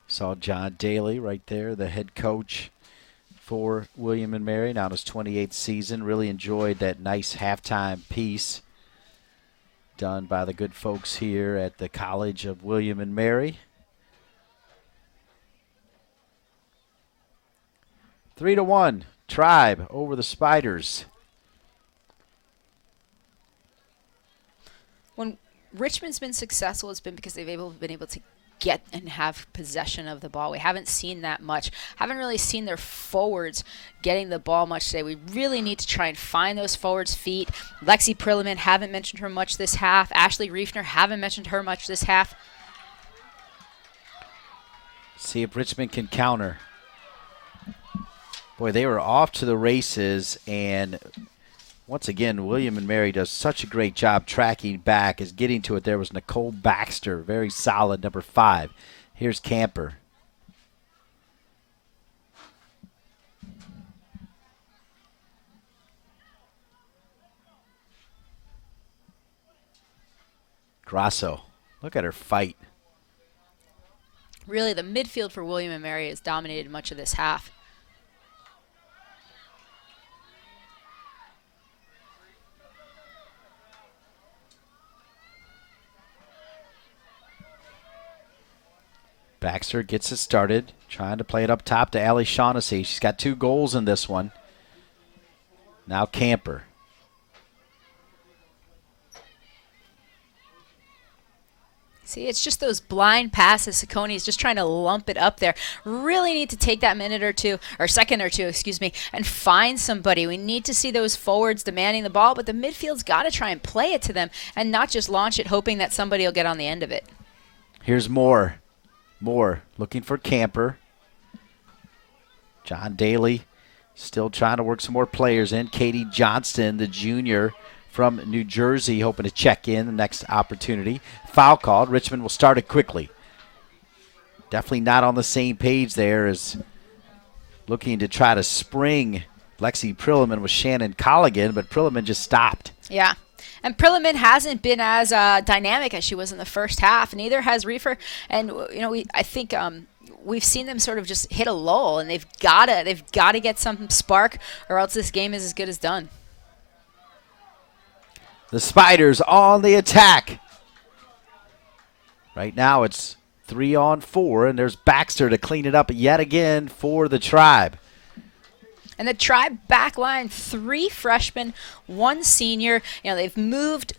Saw John Daly right there, the head coach for William and Mary, now in his 28th season. Really enjoyed that nice halftime piece done by the good folks here at the College of William and Mary. 3-1, Tribe over the Spiders. When Richmond's been successful, it's been because they've been able to get and have possession of the ball. We haven't seen that much. Haven't really seen their forwards getting the ball much today. We really need to try and find those forwards' feet. Lexi Prilliman, haven't mentioned her much this half. Ashley Riefner, haven't mentioned her much this half. See if Richmond can counter. Boy, they were off to the races, and once again, William and Mary does such a great job tracking back. As getting to it, there was Nicole Baxter, very solid, number 5. Here's Camper. Grasso, look at her fight. Really, the midfield for William and Mary has dominated much of this half. Baxter gets it started, trying to play it up top to Allie Shaughnessy. She's got 2 goals in this one. Now Camper. See, it's just those blind passes. Saccone is just trying to lump it up there. Really need to take that minute or two, or second or two, excuse me, and find somebody. We need to see those forwards demanding the ball, but the midfield's got to try and play it to them and not just launch it hoping that somebody will get on the end of it. Here's Moore. Moore looking for Camper. John Daly still trying to work some more players in. Katie Johnston, the junior from New Jersey, hoping to check in the next opportunity. Foul called. Richmond will start it quickly. Definitely not on the same page there, as looking to try to spring Lexi Prilliman with Shannon Colligan, but Prilliman just stopped. Yeah. And Prilliman hasn't been as dynamic as she was in the first half. Neither has Reefer. And, I think we've seen them sort of just hit a lull, and they've got to get some spark, or else this game is as good as done. The Spiders on the attack. Right now it's 3-on-4, and there's Baxter to clean it up yet again for the Tribe. And the Tribe back line, 3 freshmen, 1 senior. They've moved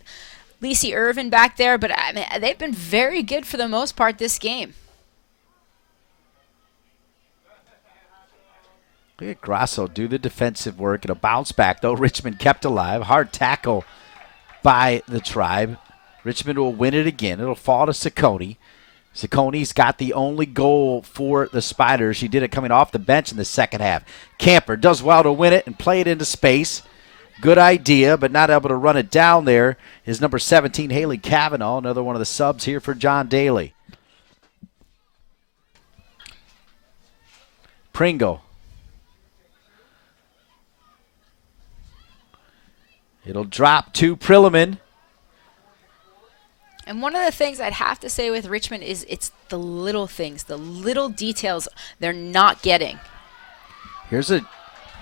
Lacey Irvin back there, but they've been very good for the most part this game. Look at Grasso do the defensive work. It'll bounce back, though. Richmond kept alive. Hard tackle by the Tribe. Richmond will win it again. It'll fall to Ciccone. Ciccone's got the only goal for the Spiders. She did it coming off the bench in the second half. Camper does well to win it and play it into space. Good idea, but not able to run it down there is number 17, Haley Cavanaugh, another one of the subs here for John Daly. Pringle. It'll drop to Prilliman. And one of the things I'd have to say with Richmond is it's the little things, the little details they're not getting. Here's a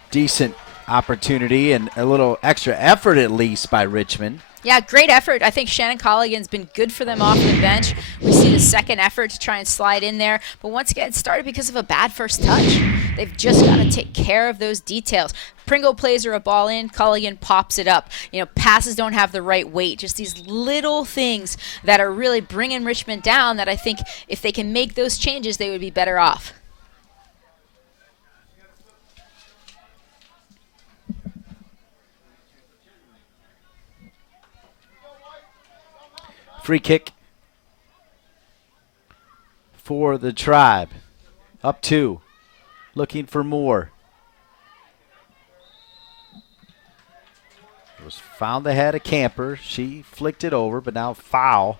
decent opportunity and a little extra effort at least by Richmond. Yeah, great effort. I think Shannon Colligan's been good for them off the bench. We see the second effort to try and slide in there. But once again, it started because of a bad first touch. They've just got to take care of those details. Pringle plays her a ball in, Colligan pops it up. Passes don't have the right weight. Just these little things that are really bringing Richmond down that I think if they can make those changes, they would be better off. Free kick for the Tribe. Up 2. Looking for more. It was found ahead of Camper. She flicked it over, but now foul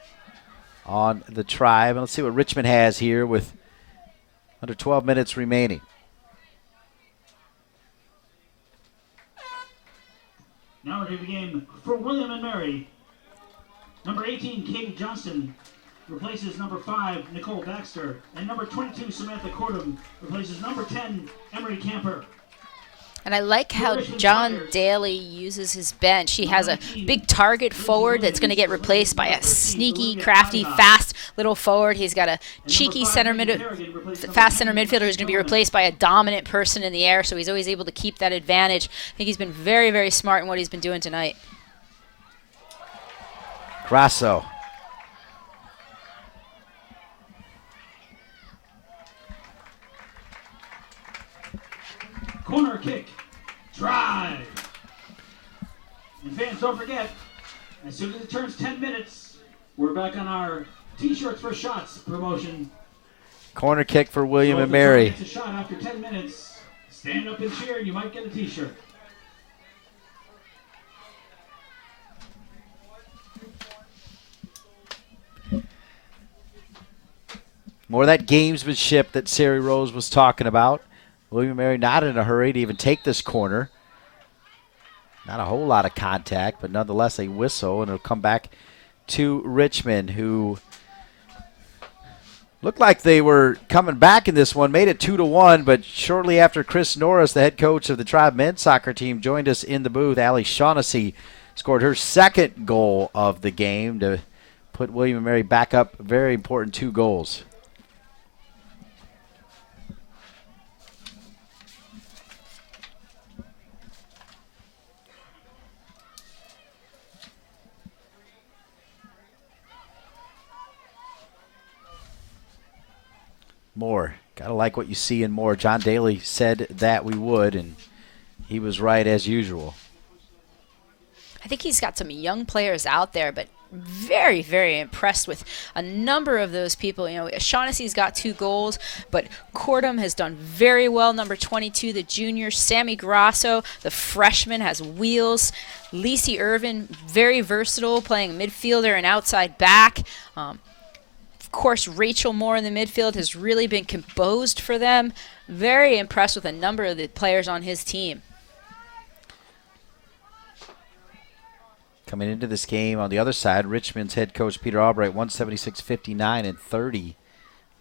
on the Tribe. And let's see what Richmond has here with under 12 minutes remaining. Now we're going to the game for William and Mary. Number 18, Katie Johnston, replaces number 5, Nicole Baxter. And number 22, Samantha Cordum, replaces number 10, Emery Camper. And I like how John Daly uses his bench. He has a big target forward that's going to get replaced by a sneaky, crafty, fast little forward. He's got a cheeky fast center midfielder who's going to be replaced by a dominant person in the air, so he's always able to keep that advantage. I think he's been very, very smart in what he's been doing tonight. Grasso. Corner kick. Drive. And fans, don't forget, as soon as it turns 10 minutes, we're back on our T-shirts for shots promotion. Corner kick for William So and if the Mary. target gets a shot after 10 minutes, stand up and cheer and you might get a T-shirt. More of that gamesmanship that Sari Rose was talking about. William and Mary not in a hurry to even take this corner. Not a whole lot of contact, but nonetheless a whistle, and it'll come back to Richmond, who looked like they were coming back in this one, made it 2-1, but shortly after Chris Norris, the head coach of the Tribe men's soccer team, joined us in the booth, Allie Shaughnessy scored her second goal of the game to put William and Mary back up. Very important 2 goals. Moore. Gotta like what you see in Moore. John Daly said that we would, and he was right as usual. I think he's got some young players out there, but very, very impressed with a number of those people. You know, Shaughnessy's got 2 goals, but Cordum has done very well. Number 22, the junior. Sammy Grasso, the freshman, has wheels. Lacey Irvin, very versatile, playing midfielder and outside back. Of course, Rachel Moore in the midfield has really been composed for them. Very impressed with a number of the players on his team. Coming into this game on the other side, Richmond's head coach Peter Albright, 176-59 and 30.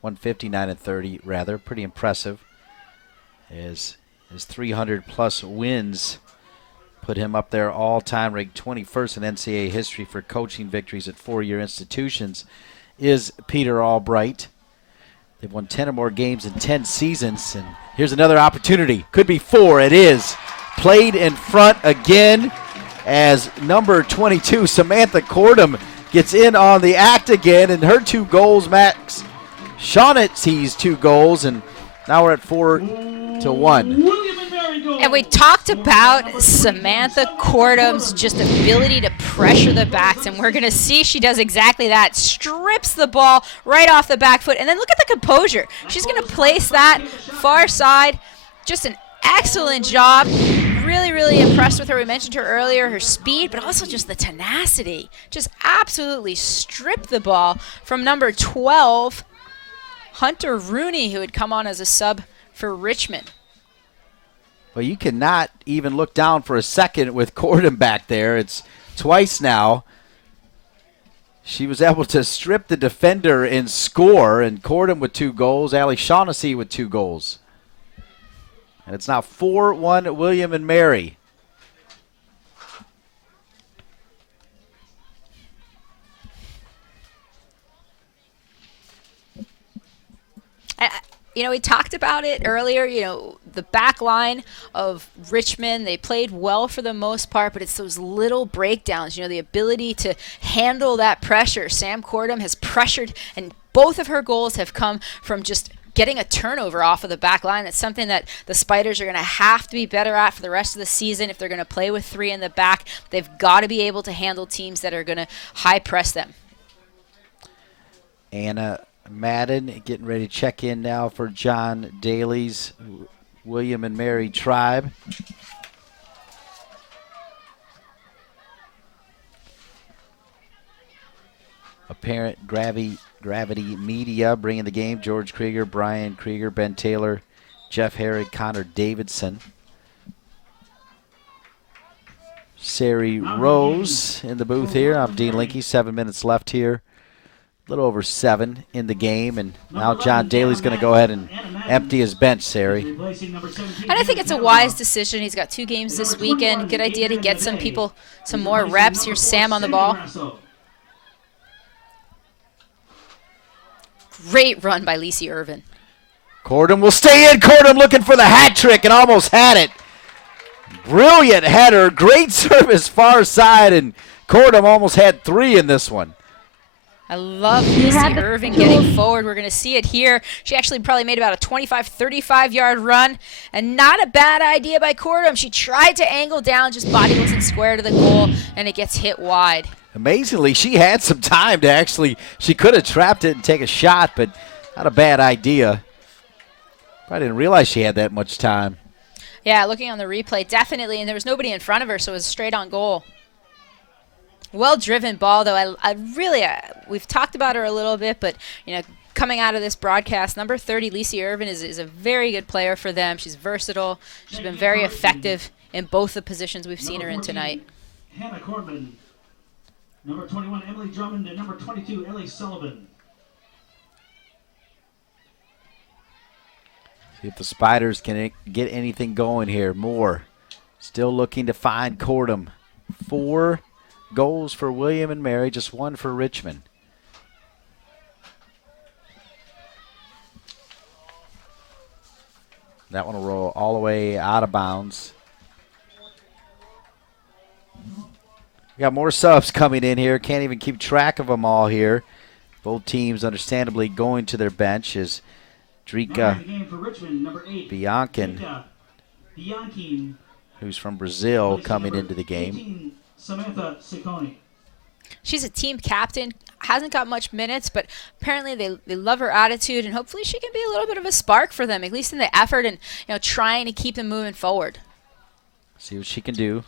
159 and 30, rather. Pretty impressive. His 300-plus wins put him up there all-time, ranked 21st in NCAA history for coaching victories at 4-year institutions, is Peter Albright. They've won 10 or more games in 10 seasons, and here's another opportunity. Could be 4. It is. Played in front again, as number 22, Samantha Cordum, gets in on the act again, and her 2 goals, Max Shaughnessy's 2 goals, and now we're at 4-1. And we talked about Samantha Cordum's just ability to pressure the backs, and we're going to see she does exactly that. Strips the ball right off the back foot, and then look at the composure. She's going to place that far side. Just an excellent job. Really, really impressed with her. We mentioned her earlier, her speed, but also just the tenacity. Just absolutely stripped the ball from number 12, Hunter Rooney, who had come on as a sub for Richmond. Well, you cannot even look down for a second with Cordum back there. It's twice now. She was able to strip the defender and score, and Cordum with 2 goals, Allie Shaughnessy with 2 goals. And it's now 4-1 William and Mary. You know, we talked about it earlier, you know, the back line of Richmond, they played well for the most part, but it's those little breakdowns, you know, the ability to handle that pressure. Sam Cordum has pressured, and both of her goals have come from just getting a turnover off of the back line. That's something that the Spiders are going to have to be better at for the rest of the season. If they're going to play with 3 in the back, they've got to be able to handle teams that are going to high press them. Anna Madden getting ready to check in now for John Daly's William and Mary Tribe. Apparent Gravity Media bringing the game. George Krieger, Brian Krieger, Ben Taylor, Jeff Herrig, Connor Davidson. Sari Rose in the booth here. I'm Dean Linke. 7 minutes left here. A little over 7 in the game, and now John Daly's going to go ahead and empty his bench, Sari. And I think it's a wise decision. He's got 2 games this weekend. Good idea to get some people some more reps. Here's Sam on the ball. Great run by Lacey Irvin. Cordum will stay in. Cordum looking for the hat trick and almost had it. Brilliant header. Great service far side, and Cordum almost had 3 in this one. I love Lacey Irvin getting forward. We're going to see it here. She actually probably made about a 25, 35-yard run, and not a bad idea by Cordum. She tried to angle down, just body wasn't square to the goal, and it gets hit wide. Amazingly, she had some time to actually, she could have trapped it and take a shot, but not a bad idea. I didn't realize she had that much time. Yeah, looking on the replay, definitely, and there was nobody in front of her, so it was straight on goal. Well-driven ball, though. I really, we've talked about her a little bit, but, you know, coming out of this broadcast, number 30, Lacey Irvin, is a very good player for them. She's versatile. She's been very effective in both the positions we've seen her in tonight. Hannah Corbin. Number 21, Emily Drummond, and number 22, Ellie Sullivan. See if the Spiders can get anything going here. Moore still looking to find Cordum. 4 goals for William and Mary, just 1 for Richmond. That one will roll all the way out of bounds. We got more subs coming in here. Can't even keep track of them all here. Both teams understandably going to their bench as Drika Biancan, who's from Brazil, coming into the game. Samantha Ciccone. She's a team captain, hasn't got much minutes, but apparently they love her attitude, and hopefully she can be a little bit of a spark for them, at least in the effort and trying to keep them moving forward. See what she can do.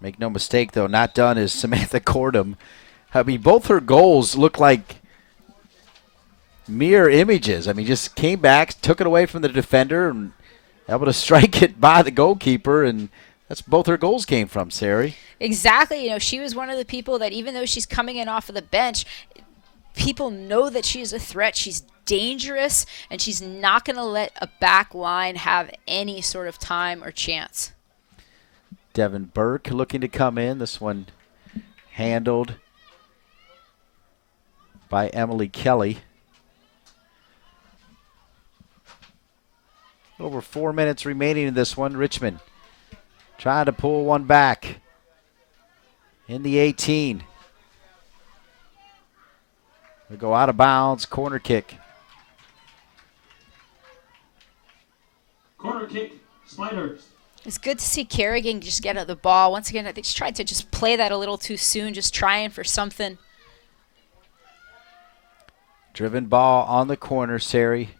Make no mistake, though, not done is Samantha Cordum. I mean, both her goals look like mirror images. I mean, just came back, took it away from the defender, and able to strike it by the goalkeeper, and that's both her goals came from, Sari. Exactly. She was one of the people that even though she's coming in off of the bench, people know that she's a threat. She's dangerous, and she's not going to let a back line have any sort of time or chance. Devin Burke looking to come in. This one handled by Emily Kelly. Over 4 minutes remaining in this one. Richmond trying to pull one back in the 18. They go out of bounds. Corner kick. Corner kick, Spiders. It's good to see Kerrigan just get at the ball. Once again, I think she tried to just play that a little too soon, just trying for something. Driven ball on the corner, Sari.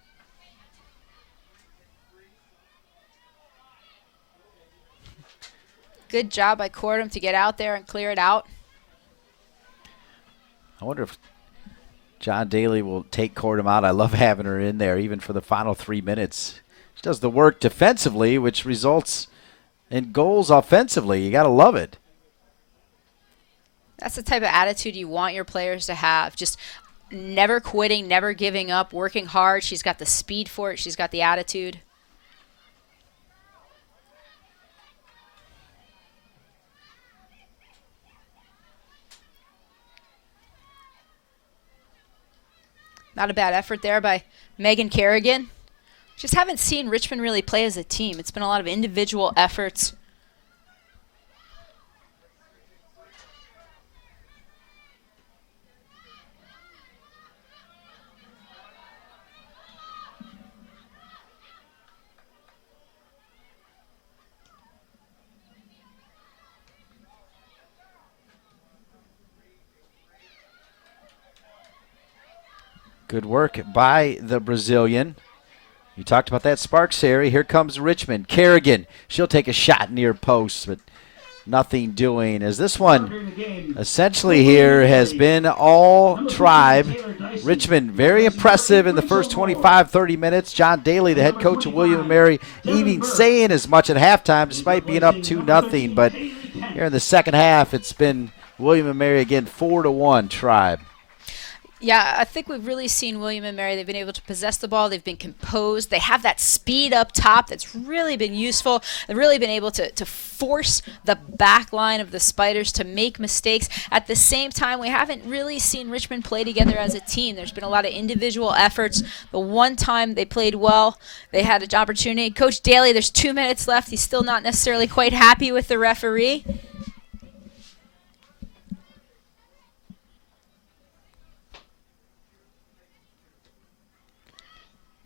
Good job by Cordum to get out there and clear it out. I wonder if John Daly will take Cordum out. I love having her in there, even for the final 3 minutes. She does the work defensively, which results in goals offensively. You got to love it. That's the type of attitude you want your players to have. Just never quitting, never giving up, working hard. She's got the speed for it. She's got the attitude. Not a bad effort there by Megan Kerrigan. Just haven't seen Richmond really play as a team. It's been a lot of individual efforts. Good work by the Brazilian. You talked about that spark, Sari. Here comes Richmond. Kerrigan. She'll take a shot near post, but nothing doing. As this one essentially here has been all Tribe. Richmond very impressive in the first 25, 30 minutes. John Daly, the head coach of William & Mary, even saying as much at halftime despite being up 2-0. But here in the second half, it's been William & Mary again 4-1 Tribe. Yeah, I think we've really seen William & Mary. They've been able to possess the ball. They've been composed. They have that speed up top that's really been useful. They've really been able to force the back line of the Spiders to make mistakes. At the same time, we haven't really seen Richmond play together as a team. There's been a lot of individual efforts. The one time they played well, they had an opportunity. Coach Daly, there's 2 minutes left. He's still not necessarily quite happy with the referee.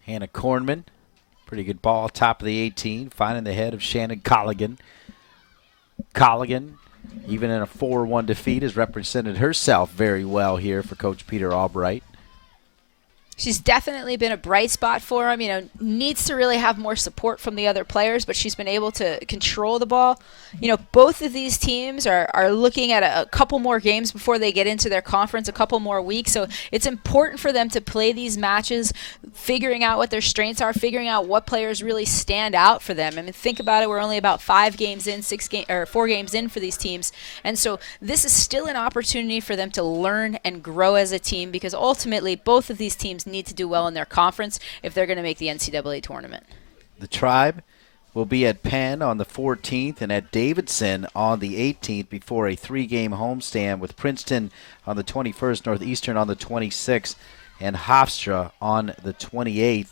Hannah Kornman, pretty good ball, top of the 18, finding the head of Shannon Colligan. Colligan, even in a 4-1 defeat, has represented herself very well here for Coach Peter Albright. She's definitely been a bright spot for him. Needs to really have more support from the other players, but she's been able to control the ball. Both of these teams are looking at a couple more games before they get into their conference, a couple more weeks. So it's important for them to play these matches, figuring out what their strengths are, figuring out what players really stand out for them. Think about it. We're only about 4 games in for these teams. And so this is still an opportunity for them to learn and grow as a team, because ultimately both of these teams need to do well in their conference if they're going to make the NCAA tournament. The Tribe will be at Penn on the 14th and at Davidson on the 18th before a 3-game homestand with Princeton on the 21st, Northeastern on the 26th, and Hofstra on the 28th.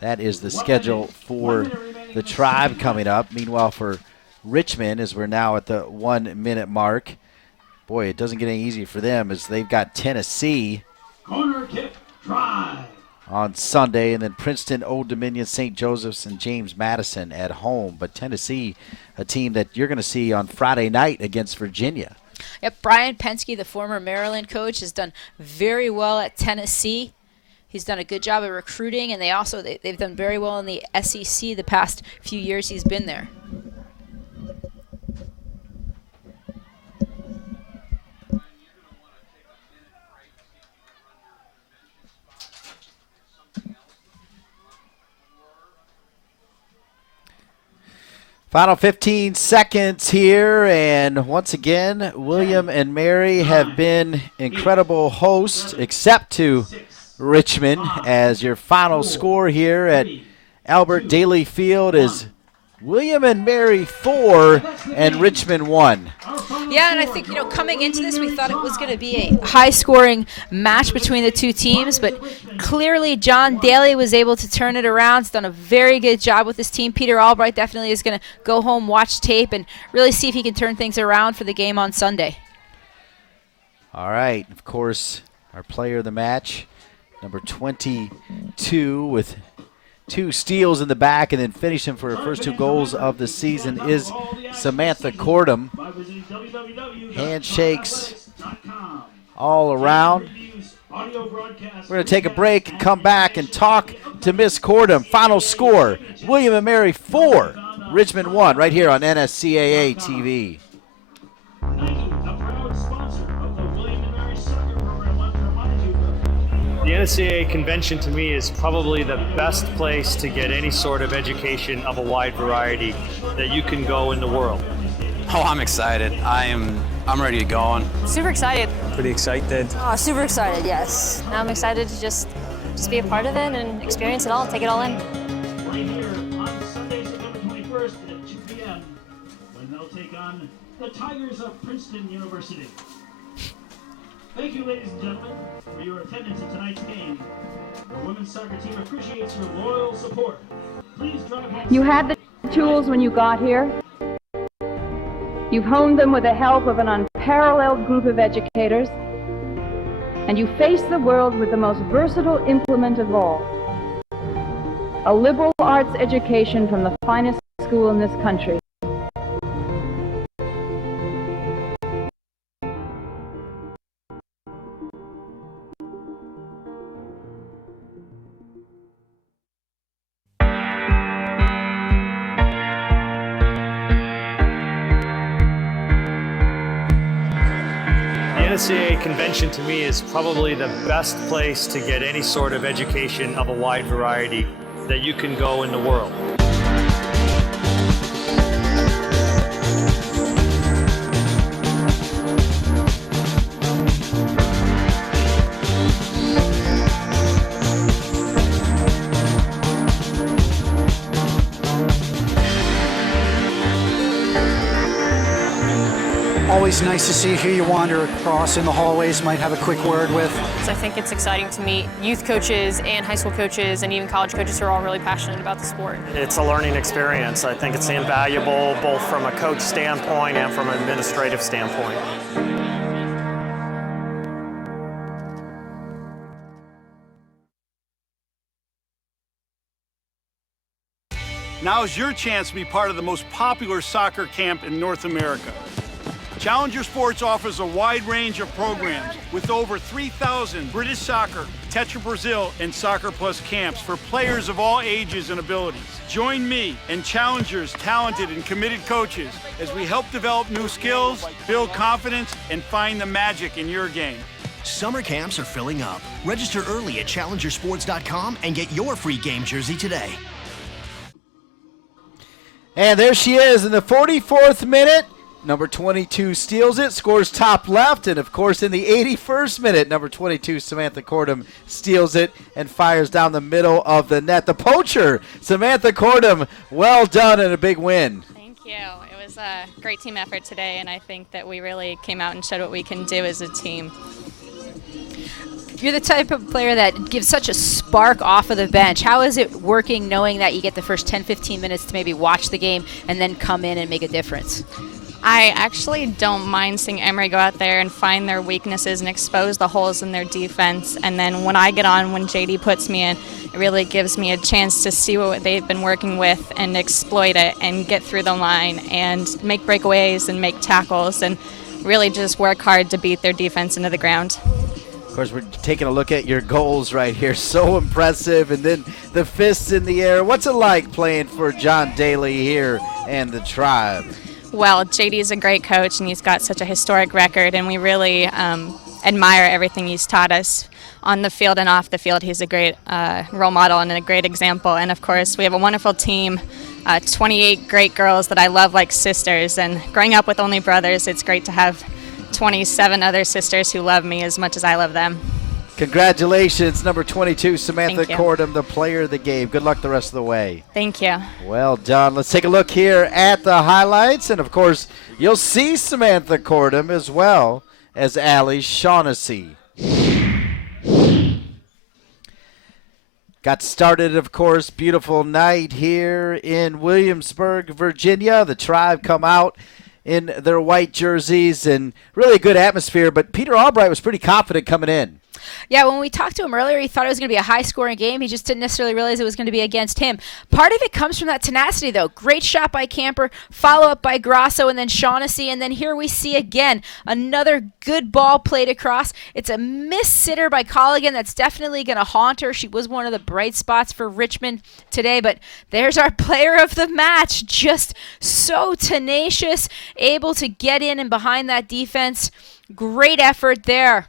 That is the schedule for the Tribe coming up. Meanwhile, for Richmond, as we're now at the 1-minute mark, boy, it doesn't get any easier for them as they've got Tennessee Corner kick, Tribe. on Sunday, and then Princeton, Old Dominion, St. Joseph's, and James Madison at home. But Tennessee, a team that you're going to see on Friday night against Virginia. Yep, Brian Penske, the former Maryland coach, has done very well at Tennessee. He's done a good job of recruiting, and they've done very well in the SEC the past few years he's been there. Final 15 seconds here, and once again, William and Mary have been incredible hosts, except to Richmond, as your final score here at Albert Daly Field is William and Mary 4 and Richmond 1. Yeah, and I think, coming into this, we thought it was going to be a high-scoring match between the two teams, but clearly John Daly was able to turn it around. He's done a very good job with his team. Peter Albright definitely is going to go home, watch tape, and really see if he can turn things around for the game on Sunday. All right, of course, our player of the match, number 22, with 2 steals in the back and then finishing for her first 2 goals of the season, is Samantha Cordum. Handshakes all around. We're going to take a break and come back and talk to Miss Cordum. Final score, William and Mary 4, Richmond 1, right here on NSCAA TV. The NSCAA convention to me is probably the best place to get any sort of education of a wide variety that you can go in the world. Oh, I'm excited. I'm ready to go on. Super excited. Pretty excited. Oh, super excited, yes. I'm excited to just be a part of it and experience it all, take it all in. Right here on Sunday, September 21st at 2 p.m. when they'll take on the Tigers of Princeton University. Thank you, ladies and gentlemen, for your attendance at tonight's game. The women's soccer team appreciates your loyal support. Please drive home. You had the tools when you got here. You've honed them with the help of an unparalleled group of educators. And you face the world with the most versatile implement of all. A liberal arts education from the finest school in this country. The NSCAA convention to me is probably the best place to get any sort of education of a wide variety that you can go in the world. Always nice to see who you wander across in the hallways, might have a quick word with. So I think it's exciting to meet youth coaches and high school coaches and even college coaches who are all really passionate about the sport. It's a learning experience. I think it's invaluable both from a coach standpoint and from an administrative standpoint. Now's your chance to be part of the most popular soccer camp in North America. Challenger Sports offers a wide range of programs with over 3,000 British soccer, Tetra Brazil, and Soccer Plus camps for players of all ages and abilities. Join me and Challenger's talented and committed coaches as we help develop new skills, build confidence, and find the magic in your game. Summer camps are filling up. Register early at challengersports.com and get your free game jersey today. And there she is in the 44th minute. Number 22 steals it, scores top left, and of course in the 81st minute, number 22 Samantha Cordum steals it and fires down the middle of the net. The poacher, Samantha Cordum, well done and a big win. Thank you. It was a great team effort today, and I think that we really came out and showed what we can do as a team. You're the type of player that gives such a spark off of the bench. How is it working knowing that you get the first 10-15 minutes to maybe watch the game and then come in and make a difference? I actually don't mind seeing Emory go out there and find their weaknesses and expose the holes in their defense. And then when I get on, when JD puts me in, it really gives me a chance to see what they've been working with and exploit it and get through the line and make breakaways and make tackles. And really just work hard to beat their defense into the ground. Of course, we're taking a look at your goals right here. So impressive. And then the fists in the air. What's it like playing for John Daly here and the Tribe? Well, JD is a great coach, and he's got such a historic record, and we really admire everything he's taught us on the field and off the field. He's a great role model and a great example. And, of course, we have a wonderful team, 28 great girls that I love like sisters. And growing up with only brothers, it's great to have 27 other sisters who love me as much as I love them. Congratulations, number 22, Samantha Thank you. Cordum, the player of the game. Good luck the rest of the way. Thank you. Well done. Let's take a look here at the highlights. And, of course, you'll see Samantha Cordum as well as Allie Shaughnessy. Got started, of course, beautiful night here in Williamsburg, Virginia. The Tribe come out in their white jerseys and really a good atmosphere. But Peter Albright was pretty confident coming in. Yeah, when we talked to him earlier, he thought it was going to be a high-scoring game. He just didn't necessarily realize it was going to be against him. Part of it comes from that tenacity, though. Great shot by Camper, follow-up by Grasso, and then Shaughnessy. And then here we see again another good ball played across. It's a missed sitter by Colligan that's definitely going to haunt her. She was one of the bright spots for Richmond today. But there's our player of the match. Just so tenacious, able to get in and behind that defense. Great effort there.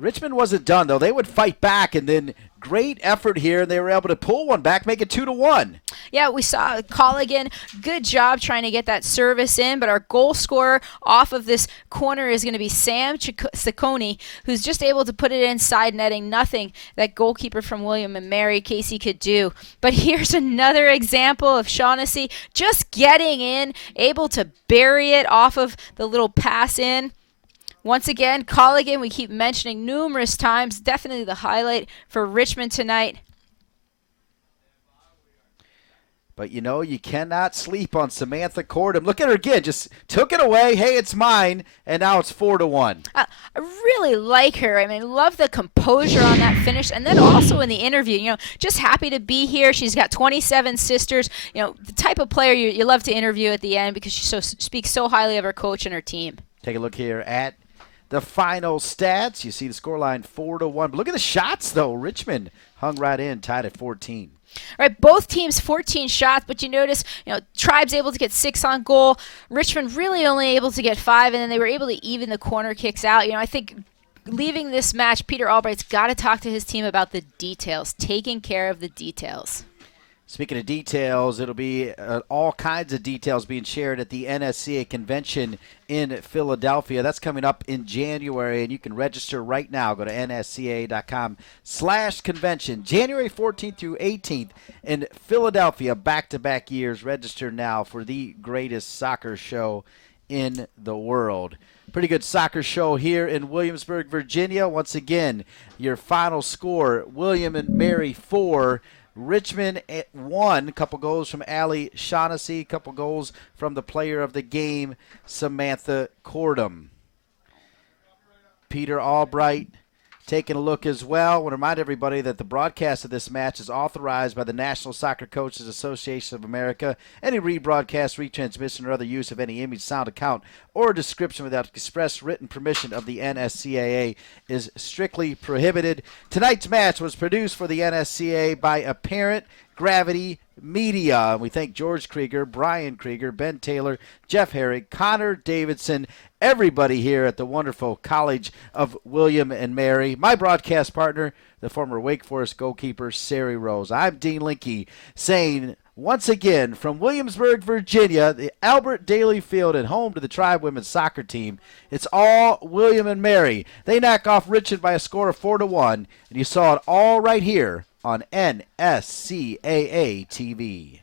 Richmond wasn't done, though. They would fight back, and then great effort here, and they were able to pull one back, make it 2-1. Yeah, we saw Colligan. Good job trying to get that service in, but our goal scorer off of this corner is going to be Sam Ciccone, who's just able to put it inside netting. Nothing that goalkeeper from William and Mary Casey could do. But here's another example of Shaughnessy just getting in, able to bury it off of the little pass in. Once again, Colligan, we keep mentioning numerous times, definitely the highlight for Richmond tonight. But, you know, you cannot sleep on Samantha Cordum. Look at her again. Just took it away. Hey, it's mine. And now it's 4-1. I really like her. I mean, love the composure on that finish. And then also in the interview, you know, just happy to be here. She's got 27 sisters. You know, the type of player you love to interview at the end because she speaks so highly of her coach and her team. Take a look here at the final stats. You see the scoreline 4-1. But look at the shots, though. Richmond hung right in, tied at 14. All right, both teams 14 shots, but you notice, you know, Tribe's able to get 6 on goal. Richmond really only able to get 5, and then they were able to even the corner kicks out. You know, I think leaving this match, Peter Albright's got to talk to his team about the details, taking care of the details. Speaking of details, it'll be all kinds of details being shared at the NSCA convention in Philadelphia. That's coming up in January, and you can register right now. Go to nsca.com/convention. January 14th through 18th in Philadelphia, back-to-back years. Register now for the greatest soccer show in the world. Pretty good soccer show here in Williamsburg, Virginia. Once again, your final score, William and Mary 4, Richmond at 1. A couple goals from Allie Shaughnessy. A couple goals from the player of the game, Samantha Cordum. Peter Albright taking a look as well. I want to remind everybody that the broadcast of this match is authorized by the National Soccer Coaches Association of America. Any rebroadcast, retransmission, or other use of any image, sound, account, or description without express written permission of the NSCAA is strictly prohibited. Tonight's match was produced for the NSCAA by Apparent Gravity Media. We thank George Krieger, Brian Krieger, Ben Taylor, Jeff Herrick, Connor Davidson, everybody here at the wonderful College of William and Mary. My broadcast partner, the former Wake Forest goalkeeper, Sari Rose. I'm Dean Linke saying once again from Williamsburg, Virginia, the Albert Daly Field and home to the Tribe women's soccer team, it's all William and Mary. They knock off Richmond by a score of 4-1, and you saw it all right here on NSCAA TV.